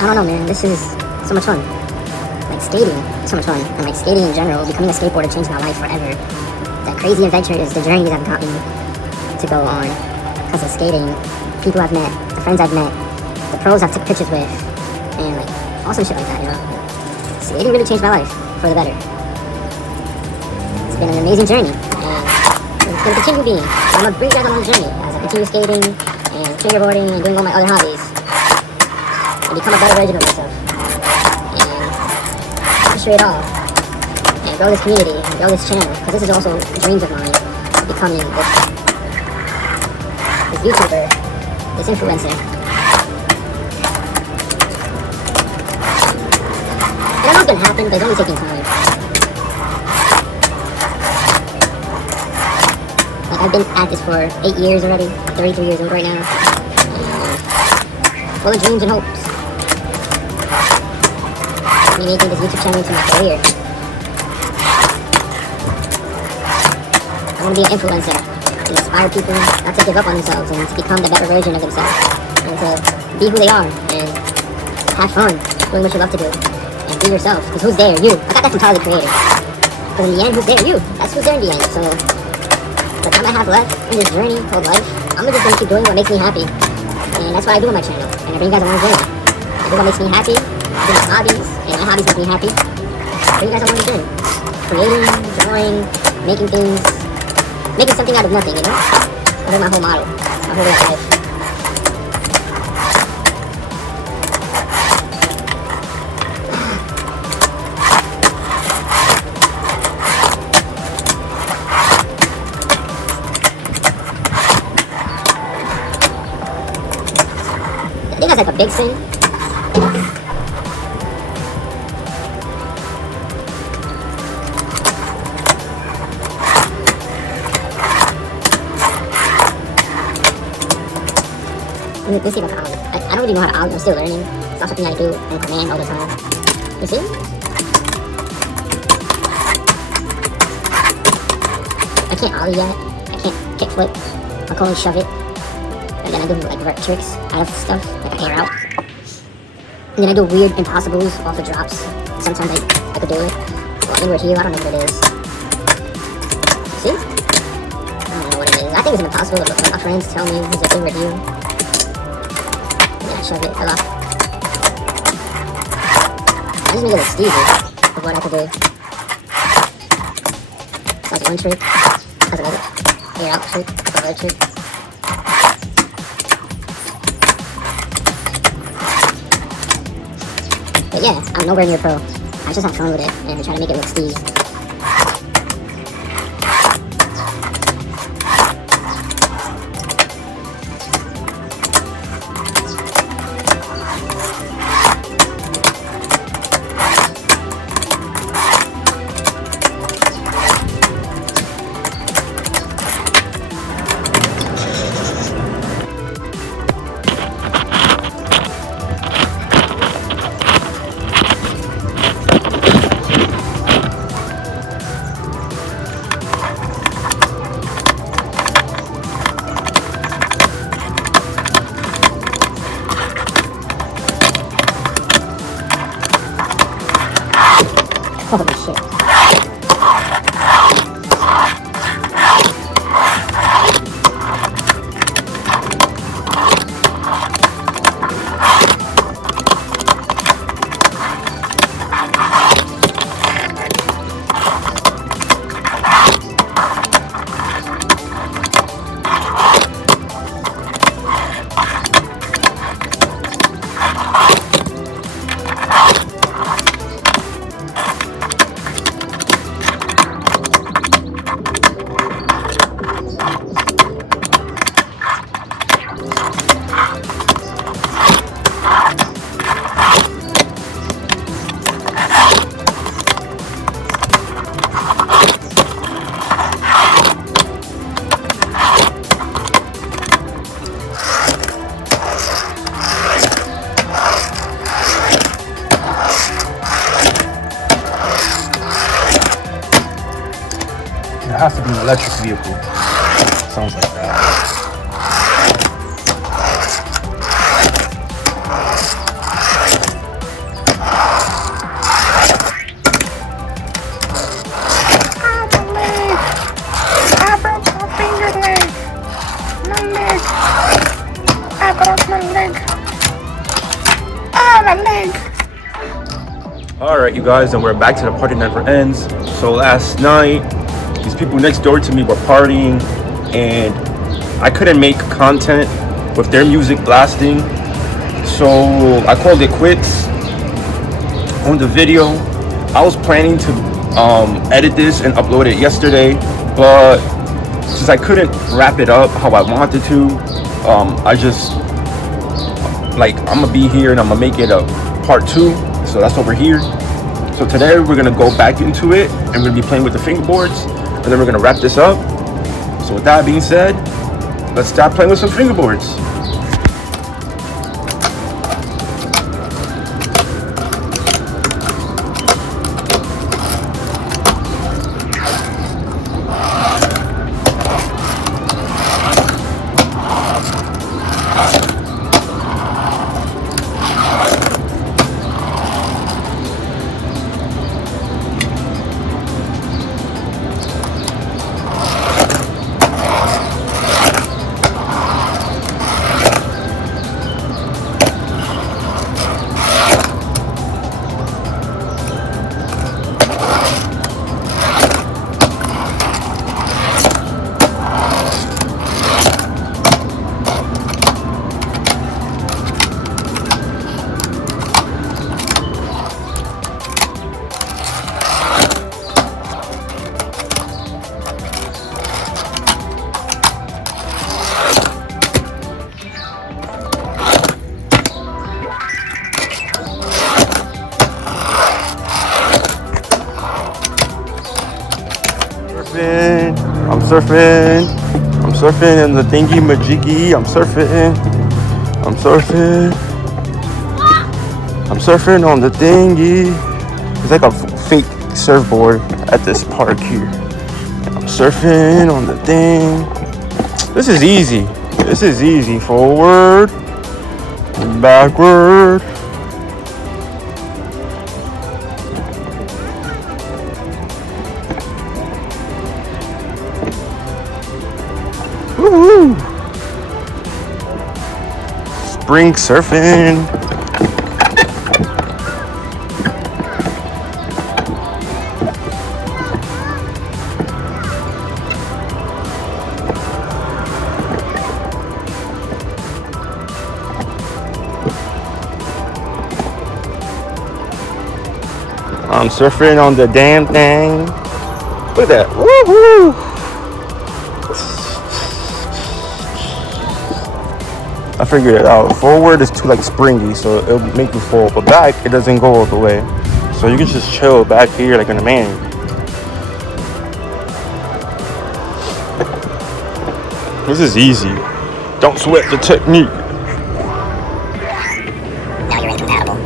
don't know, man. This is so much fun. Like skating is so much fun, and like skating in general, becoming a skateboarder changed my life forever. That crazy adventure is the journey that got me to go on because of skating. People I've met, the friends I've met, the pros I've took pictures with, and like awesome shit like that, you know. Skating really changed my life for the better. It's been an amazing journey, and it's going to continue being. I'm going to bring you guys on this journey as I continue skating and fingerboarding and doing all my other hobbies and become a better version of myself and capture it all and grow this community and grow this channel, because this is also dreams of mine, becoming this YouTuber, this influencer. And I know it's going to happen, but it's only taking time. Like, I've been at this for 8 years already, 33 years old right now, full of dreams and hopes. Me making this YouTube channel into my career. I want to be an influencer, to inspire people not to give up on themselves and to become the better version of themselves, and to be who they are and have fun doing what you love to do and be yourself. Because who's there? You. I got that from Tyler the Creator. Because in the end, who's there? You. That's who's there in the end. So the time I have left in this journey called life, I'm just gonna keep doing what makes me happy, and that's what I do on my channel. And I bring you guys on my journey. I do what makes me happy. I do my hobbies, and my hobbies make me happy. I bring you guys on my journey. Creating, drawing, making things, making something out of nothing, you know? That's my whole model, my whole way of life. I think that's like a big sin. Let's see if I can ollie. I don't really know how to ollie. I'm still learning. It's not something I do on command all the time. You see? I can't ollie yet. I can't kickflip. I can only shove it. And then I do like vert tricks out of stuff, like I air out. And then I do weird impossibles off the drops. Sometimes I could do it. Or inward heel, I don't know what it is. See? I don't know what it is. I think it's an impossible, but my friends tell me it's an inward heel. And then I shove it a lot. I just make it look steezy of what I could do. That's one trick. That's another air out trick. That's another trick. But yeah, I'm nowhere near pro. I just have fun with it and try to make it look steez. Holy shit. It has to be an electric vehicle. Sounds like that. Alright, you guys, and we're back to the party never ends. So last night, these people next door to me were partying, and I couldn't make content with their music blasting. So I called it quits on the video. I was planning to edit this and upload it yesterday, but since I couldn't wrap it up how I wanted to, I just I'm gonna be here and I'm gonna make it a part 2. So that's over here. So today we're gonna go back into it and we're gonna be playing with the fingerboards, and then we're gonna wrap this up. So with that being said, let's start playing with some fingerboards. I'm surfing in the thingy majiggy. I'm surfing on the thingy. It's like a fake surfboard at this park here. I'm surfing on the thing. This is easy. Forward, backward. Woo-hoo. Spring surfing. I'm surfing on the damn thing. Look at that. Woo-hoo. I figured it out. Forward is too springy, so it'll make you fall. But back, it doesn't go all the way. So you can just chill back here like in a man. This is easy. Don't sweat the technique. Now you're incompatible.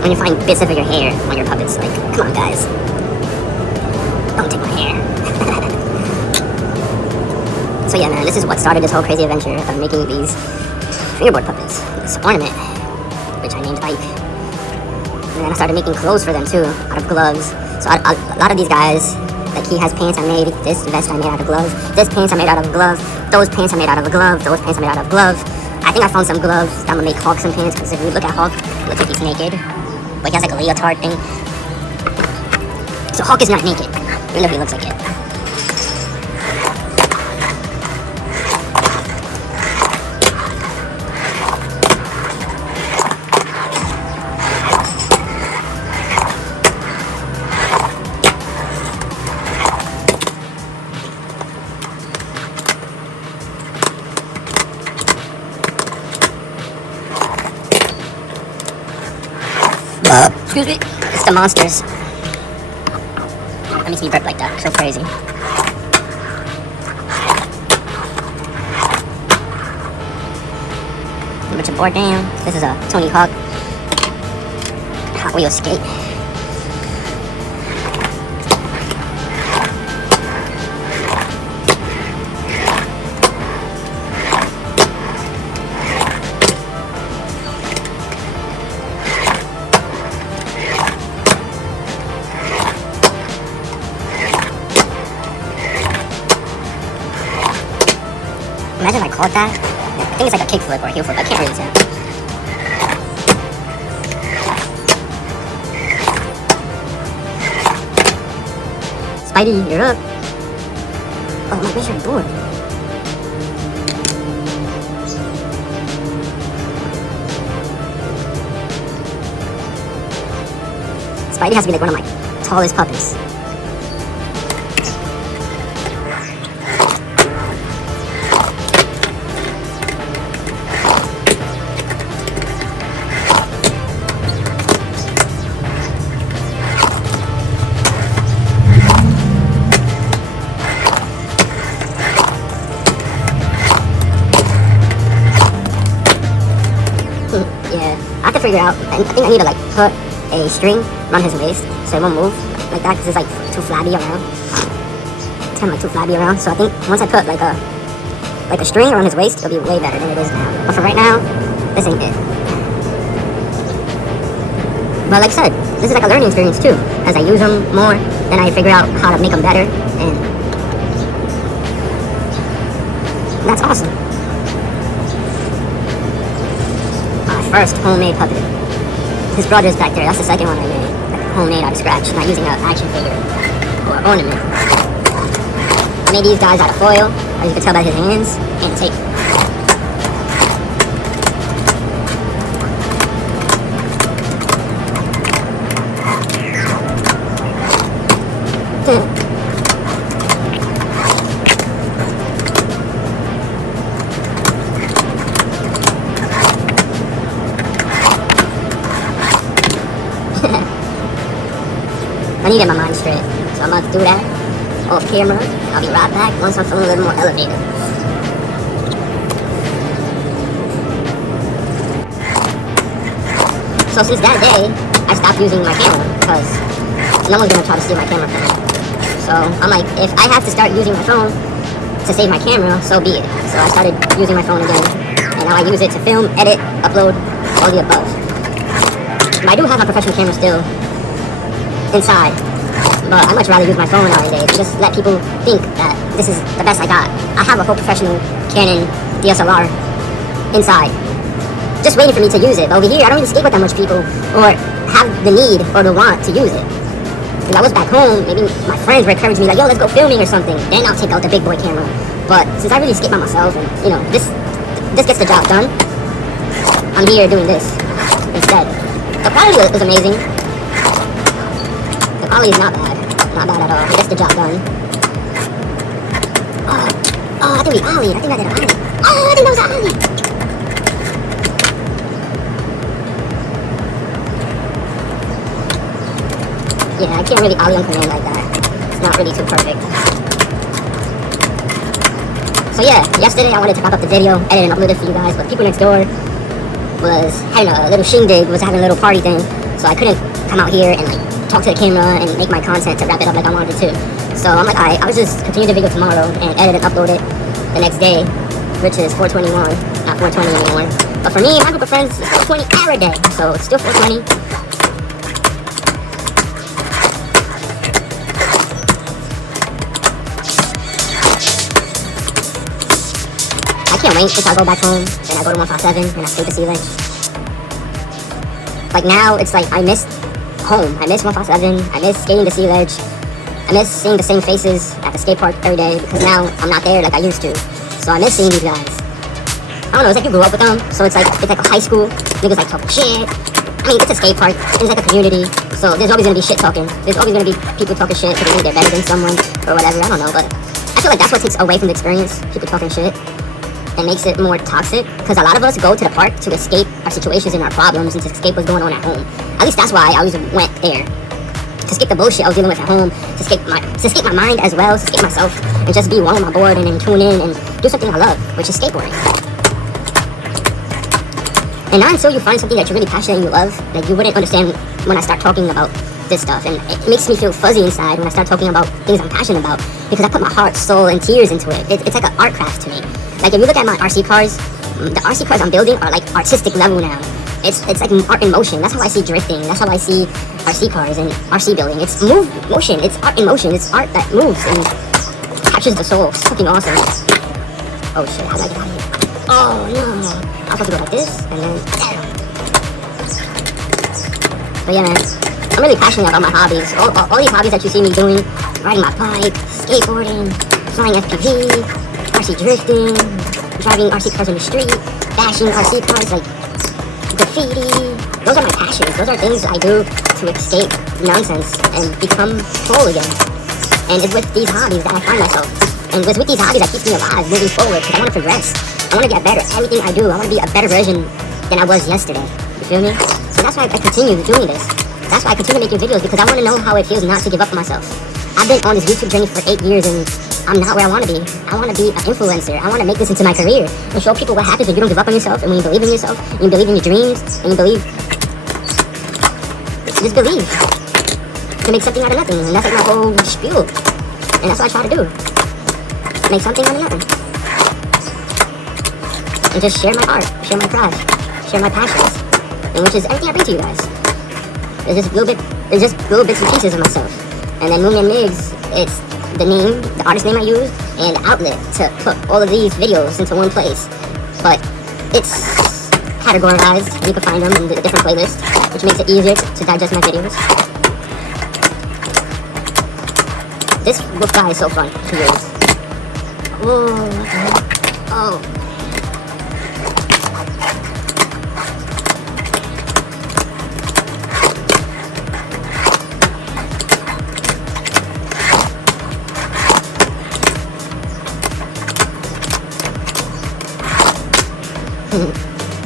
When you find bits of your hair on your puppets, come on guys, don't take my hair. So yeah man, this is what started this whole crazy adventure of making these fingerboard puppets, this ornament, which I named Ike. And then I started making clothes for them too, out of gloves. So a lot of these guys, he has pants I made, this vest I made out of gloves, this pants I made out of a glove, those pants I made out of a glove, those pants I made out of gloves. I think I found some gloves that I'm gonna make Hulk some pants, because if you look at Hulk, it looks like he's naked. But he has a leotard thing. So Hulk is not naked, even though he looks like it. Excuse me. It's the monsters. That makes me burp like that. So crazy. Put your board down. This is a Tony Hawk Hot Wheels skate. call it that. I think it's like a kickflip or a heel flip. I can't really tell. Spidey, you're up. Oh, my measuring board. Spidey has to be like one of my tallest puppets. Yeah, I have to figure out. I think I need to like put a string around his waist so it won't move like that because it's like too flabby around. It's kind of like too flabby around. So I think once I put like a string around his waist, it'll be way better than it is now. But for right now, this ain't it. But like I said, this is like a learning experience too. As I use them more, then I figure out how to make them better, and that's awesome. First homemade puppet. His brother's back there. That's the second one I made. Like homemade out of scratch, not using an action figure or ornament. I made these guys out of foil, as you can tell by his hands, and tape. I need to get my mind straight, so I'm about to do that off camera. I'll be right back once I'm feeling a little more elevated. So since that day, I stopped using my camera because no one's gonna try to steal my camera from me. So I'm like, if I have to start using my phone to save my camera, so be it. So I started using my phone again, and now I use it to film, edit, upload, all the above. But I do have my professional camera still inside, but I much rather use my phone nowadays and just let people think that this is the best I got. I have a whole professional Canon DSLR inside, just waiting for me to use it. But over here, I don't really skate with that much people or have the need or the want to use it. If I was back home, maybe my friends would encourage me like, yo, let's go filming or something. Then I'll take out the big boy camera. But since I really skate by myself and, you know, this gets the job done, I'm here doing this instead. The quality is amazing. The quality is not bad. Not bad at all. It gets the job done. Oh, I think we ollied. I think I did an ollie. Oh, I think that was an ollie. Yeah, I can't really ollie on command like that. It's not really too perfect. So yeah, yesterday I wanted to wrap up the video, edit and upload it for you guys, but people next door was having a little shindig, was having a little party thing, so I couldn't come out here and like talk to the camera and make my content to wrap it up like I wanted to. So I'm like, alright, I'll just continue the video tomorrow and edit and upload it the next day, which is 421, not 420 anymore. But for me, my group of friends, it's 420 every day, so it's still 420. I can't wait until I go back home, then I go to 157 and I skate the sea ledge. Like now, it's like I miss home. I miss 157. I miss skating the sea ledge. I miss seeing the same faces at the skate park every day because now I'm not there like I used to. So I miss seeing these guys. I don't know, it's like you grew up with them, so it's like a high school. Niggas like talking shit. I mean, it's a skate park. It's like a community, so there's always gonna be shit talking. There's always gonna be people talking shit because they think they're better than someone or whatever. I don't know, but I feel like that's what takes away from the experience. People talking shit. And makes it more toxic because a lot of us go to the park to escape our situations and our problems and to escape what's going on at home. At least that's why I always went there, to escape the bullshit I was dealing with at home, to escape my mind as well, to escape myself and just be one with my board and then tune in and do something I love, which is skateboarding. And not until you find something that you're really passionate and you love, like you wouldn't understand when I start talking about this stuff, and it makes me feel fuzzy inside when I start talking about things I'm passionate about because I put my heart, soul, and tears into it. It's like an art craft to me. Like if you look at my RC cars, the RC cars I'm building are like artistic level now. It's like art in motion. That's how I see drifting. That's how I see RC cars and RC building. It's motion. It's art in motion. It's art that moves and captures the soul. It's fucking awesome. Oh shit, how do I get out of here? Oh no. I'm supposed to go like this, and then damn. But yeah, man, I'm really passionate about my hobbies. All these hobbies that you see me doing, riding my bike, skateboarding, flying FPV, RC drifting, driving RC cars in the street, bashing RC cars, like graffiti. Those are my passions. Those are things I do to escape nonsense and become whole again. And it's with these hobbies that I find myself. And it's with these hobbies that keeps me alive, moving forward, because I want to progress. I want to get better. Everything I do, I want to be a better version than I was yesterday. You feel me? So that's why I continue doing this. That's why I continue making videos, because I want to know how it feels not to give up on myself. I've been on this YouTube journey for 8 years and I'm not where I want to be. I want to be an influencer. I want to make this into my career and show people what happens when you don't give up on yourself, and when you believe in yourself, and you believe in your dreams, and you believe, just believe. To make something out of nothing, and that's like my whole spiel. And that's what I try to do. Make something out of nothing. And just share my art, share my pride, share my passions. And which is everything I bring to you guys. It's just little bits and pieces of myself. And then Moon and Migs, it's the name, the artist name I use, and the outlet to put all of these videos into one place. But it's categorized, and you can find them in the different playlists, which makes it easier to digest my videos. This wolf guy is so fun to use. Oh.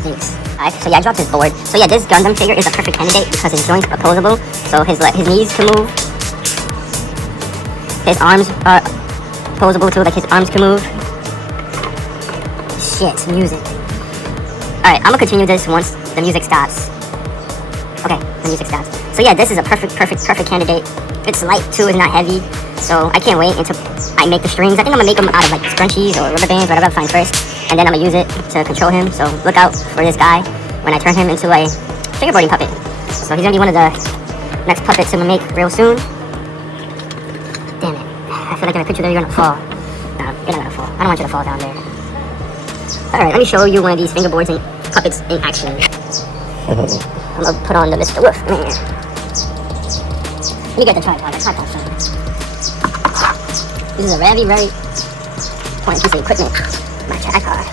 Thanks. Alright, so yeah, I dropped his board. So yeah, this Gundam figure is a perfect candidate because his joints are opposable, so his knees can move. His arms are opposable too, like his arms can move. Shit, music. Alright, I'm gonna continue this once the music stops. Okay, the music stops. So yeah, this is a perfect candidate. It's light too, it's not heavy. So I can't wait until I make the strings. I think I'm gonna make them out of like scrunchies or rubber bands, whatever I find first. And then I'm gonna use it to control him. So look out for this guy when I turn him into a fingerboarding puppet. So he's gonna be one of the next puppets I'm gonna make real soon. Damn it. I feel like if I put you there, you're gonna fall. No, you're not gonna fall. I don't want you to fall down there. Alright, let me show you one of these fingerboards and puppets in action. I'm gonna put on the Mr. Wolf. Let me get the tripod. This is a very important piece of equipment. My tripod.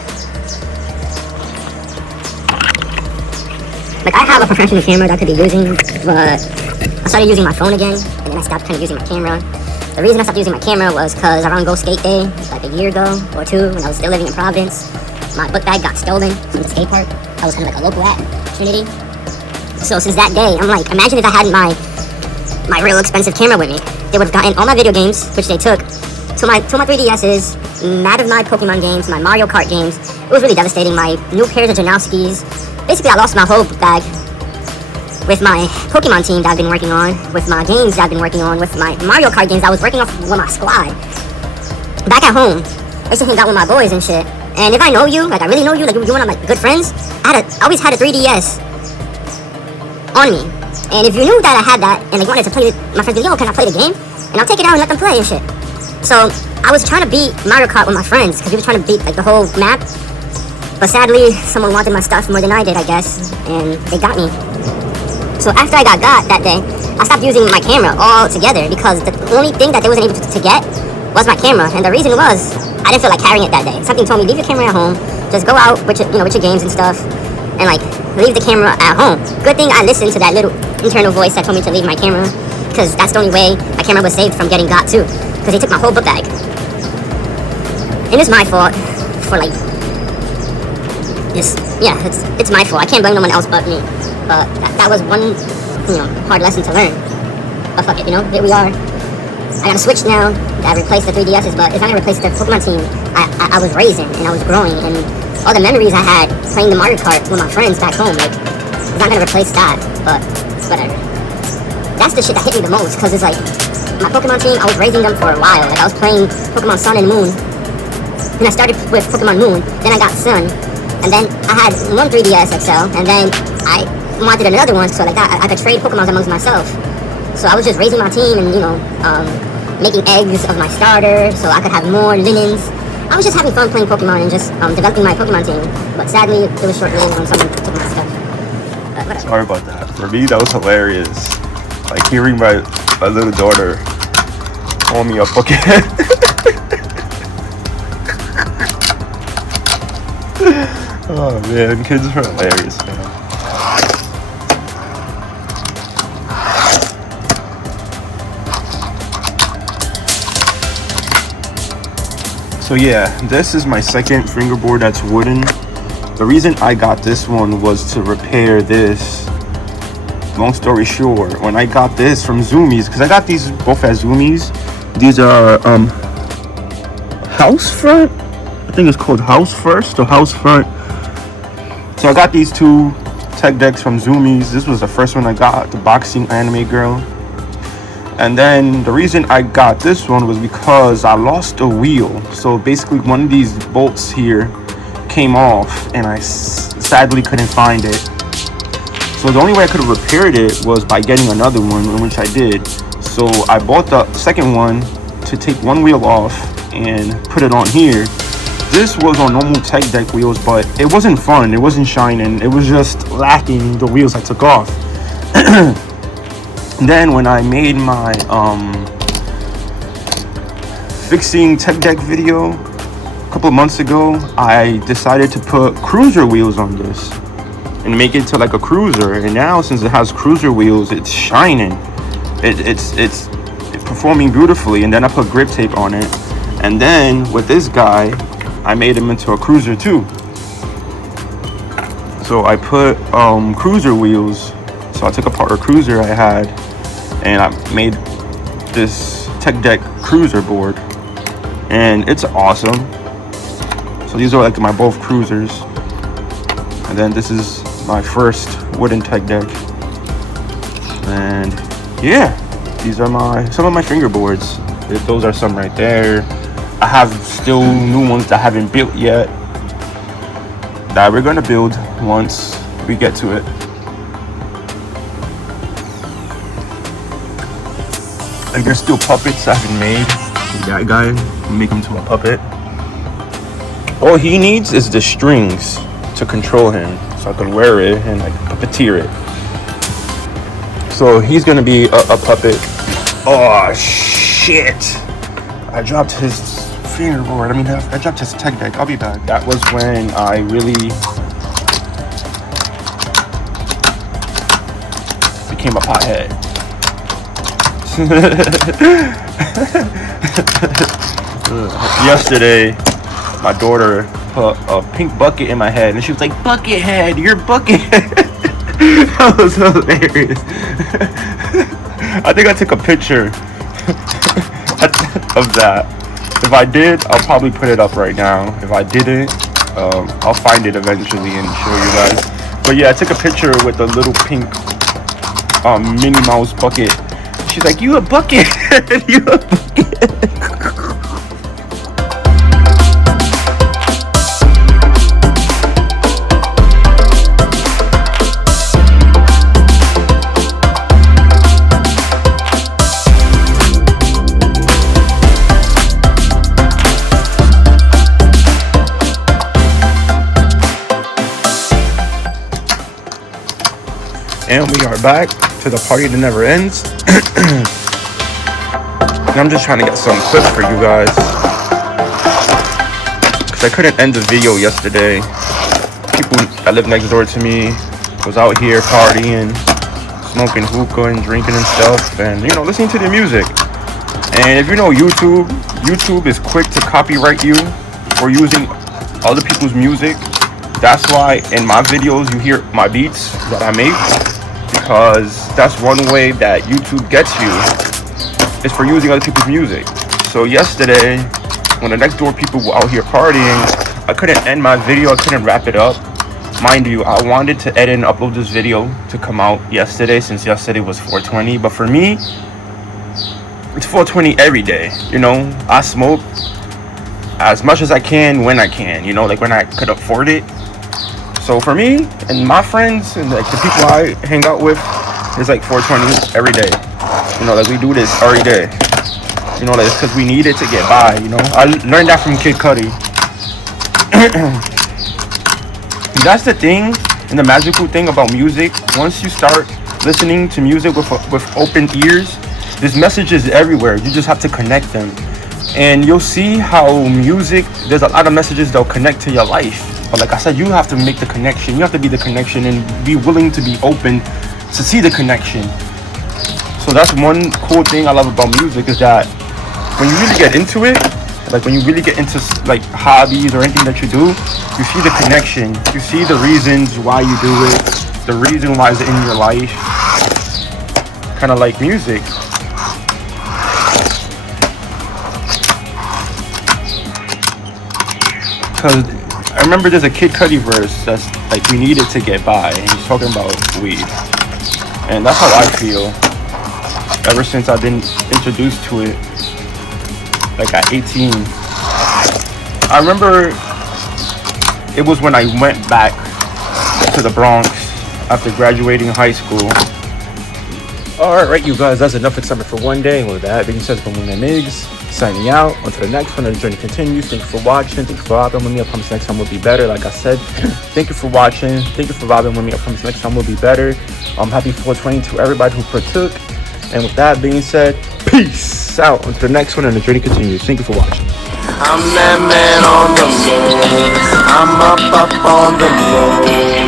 Like, I have a professional camera that I could be using, but I started using my phone again, and then I stopped kind of using my camera. The reason I stopped using my camera was because around Go Skate Day, like a year ago or two, when I was still living in Providence, my book bag got stolen from the skate park. I was kind of like a local at Trinity. So since that day, I'm like, imagine if I had my real expensive camera with me. They would have gotten all my video games, which they took, to my 3DS's, mad of my Pokemon games, my Mario Kart games. It was really devastating. My new pairs of Janowskis. Basically, I lost my whole bag with my Pokemon team that I've been working on, with my games that I've been working on, with my Mario Kart games that I was working on with my squad. Back at home, I used to hang out with my boys and shit. And if I know you, like I really know you, like you're one of my good friends, I always had a 3DS on me. And if you knew that I had that and like wanted to play with my friends, yo, can I play the game? And I'll take it out and let them play and shit. So I was trying to beat Mario Kart with my friends because we were trying to beat like the whole map. But sadly, someone wanted my stuff more than I did, I guess, and they got me. So after I got that day, I stopped using my camera altogether because the only thing that they wasn't able to get was my camera. And the reason was, I didn't feel like carrying it that day. Something told me, leave your camera at home, just go out with your games and stuff, and like, leave the camera at home. Good thing I listened to that little internal voice that told me to leave my camera, because that's the only way my camera was saved from getting got too, because they took my whole book bag. And it's my fault for like, it's my fault. I can't blame no one else but me. But that was one, hard lesson to learn. But fuck it, here we are. I got a Switch now that replaced the 3DS's, but it's not gonna replace the Pokemon team I was raising and I was growing, and all the memories I had playing the Mario Kart with my friends back home, like, it's not gonna replace that, but whatever. That's the shit that hit me the most, because it's like, my Pokemon team, I was raising them for a while. Like, I was playing Pokemon Sun and Moon, and I started with Pokemon Moon, then I got Sun, and then I had one 3DS XL, and then I wanted another one, so like that, I could trade Pokemons amongst myself. So I was just raising my team and, making eggs of my starter so I could have more linens I was just having fun playing Pokemon and just developing my Pokemon team. But sadly, it was short-lived when someone took my stuff. Whatever. Sorry about that. For me, that was hilarious. Like hearing my little daughter call me a buckethead. Oh man, kids are hilarious, man. So yeah, this is my second fingerboard that's wooden. The reason I got this one was to repair this. Long story short, when I got this from Zoomies, because I got these both at Zoomies. These are house front. I think it's called House First or House Front. So I got these two tech decks from Zoomies. This was the first one I got, the boxing anime girl. And then the reason I got this one was because I lost a wheel. So basically one of these bolts here came off and I sadly couldn't find it. So the only way I could have repaired it was by getting another one, which I did. So I bought the second one to take one wheel off and put it on here. This was on normal tech deck wheels, but it wasn't fun. It wasn't shining. It was just lacking the wheels I took off. Then when I made my fixing tech deck video a couple of months ago, I decided to put cruiser wheels on this and make it to like a cruiser. And now since it has cruiser wheels, it's shining. It's performing beautifully. And then I put grip tape on it. And then with this guy, I made him into a cruiser too. So I put cruiser wheels. So I took apart a cruiser I had and I made this tech deck cruiser board, and it's awesome. So these are like my both cruisers, and then this is my first wooden tech deck. And yeah, these are some of my fingerboards. Those are some right there. I have still new ones that I haven't built yet that we're gonna build once we get to it. Like there's still puppets I haven't made. That guy, make him to a puppet. All he needs is the strings to control him, so I can wear it and like puppeteer it. So he's gonna be a puppet. Oh shit! I dropped his fingerboard. I dropped his tech deck. I'll be back. That was when I really became a pothead. Yesterday, my daughter put a pink bucket in my head, and she was like, "Buckethead, you're Buckethead." That was hilarious. I think I took a picture of that. If I did, I'll probably put it up right now. If I didn't, I'll find it eventually and show you guys. But yeah, I took a picture with a little pink Minnie Mouse bucket. She's like, "You a bucket? You a bucket?" And we are back to the party that never ends. And I'm just trying to get some clips for you guys, because I couldn't end the video yesterday. People that live next door to me was out here partying, smoking hookah and drinking and stuff, and you know, listening to the music. And if you know YouTube is quick to copyright you for using other people's music. That's why in my videos you hear my beats that I make, because that's one way that YouTube gets you, is for using other people's music. So yesterday, when the next door people were out here partying, I couldn't end my video, I couldn't wrap it up. Mind you, I wanted to edit and upload this video to come out yesterday, since yesterday was 420, but for me, it's 420 every day. You know, I smoke as much as I can when I can, you know, like when I could afford it. So for me and my friends and like the people I hang out with, it's like 420 every day. You know, like we do this every day. You know, like it's because we need it to get by. You know, I learned that from Kid Cudi. That's the thing, and the magical thing about music. Once you start listening to music with open ears, there's messages everywhere. You just have to connect them, and you'll see how music. There's a lot of messages that'll connect to your life. But like I said, you have to make the connection. You have to be the connection and be willing to be open to see the connection. So that's one cool thing I love about music, is that when you really get into it, like when you really get into like hobbies or anything that you do, you see the connection. You see the reasons why you do it, the reason why it's in your life. Kind of like music. Because I remember there's a Kid Cudi verse that's like, we need it to get by, and he's talking about weed. And that's how I feel ever since I've been introduced to it, like at 18. I remember it was when I went back to the Bronx after graduating high school. Alright, you guys, that's enough excitement for one day. And with that being said, from my Migs, signing out. On to the next one, and the journey continues. Thank you for watching. Thank you for vibing with me. I promise next time will be better. Like I said, thank you for watching. Thank you for vibing with me. I promise next time will be better. Happy 420 to everybody who partook. And with that being said, peace out. On to the next one, and the journey continues. Thank you for watching. I'm that man on the road. I'm up on the road.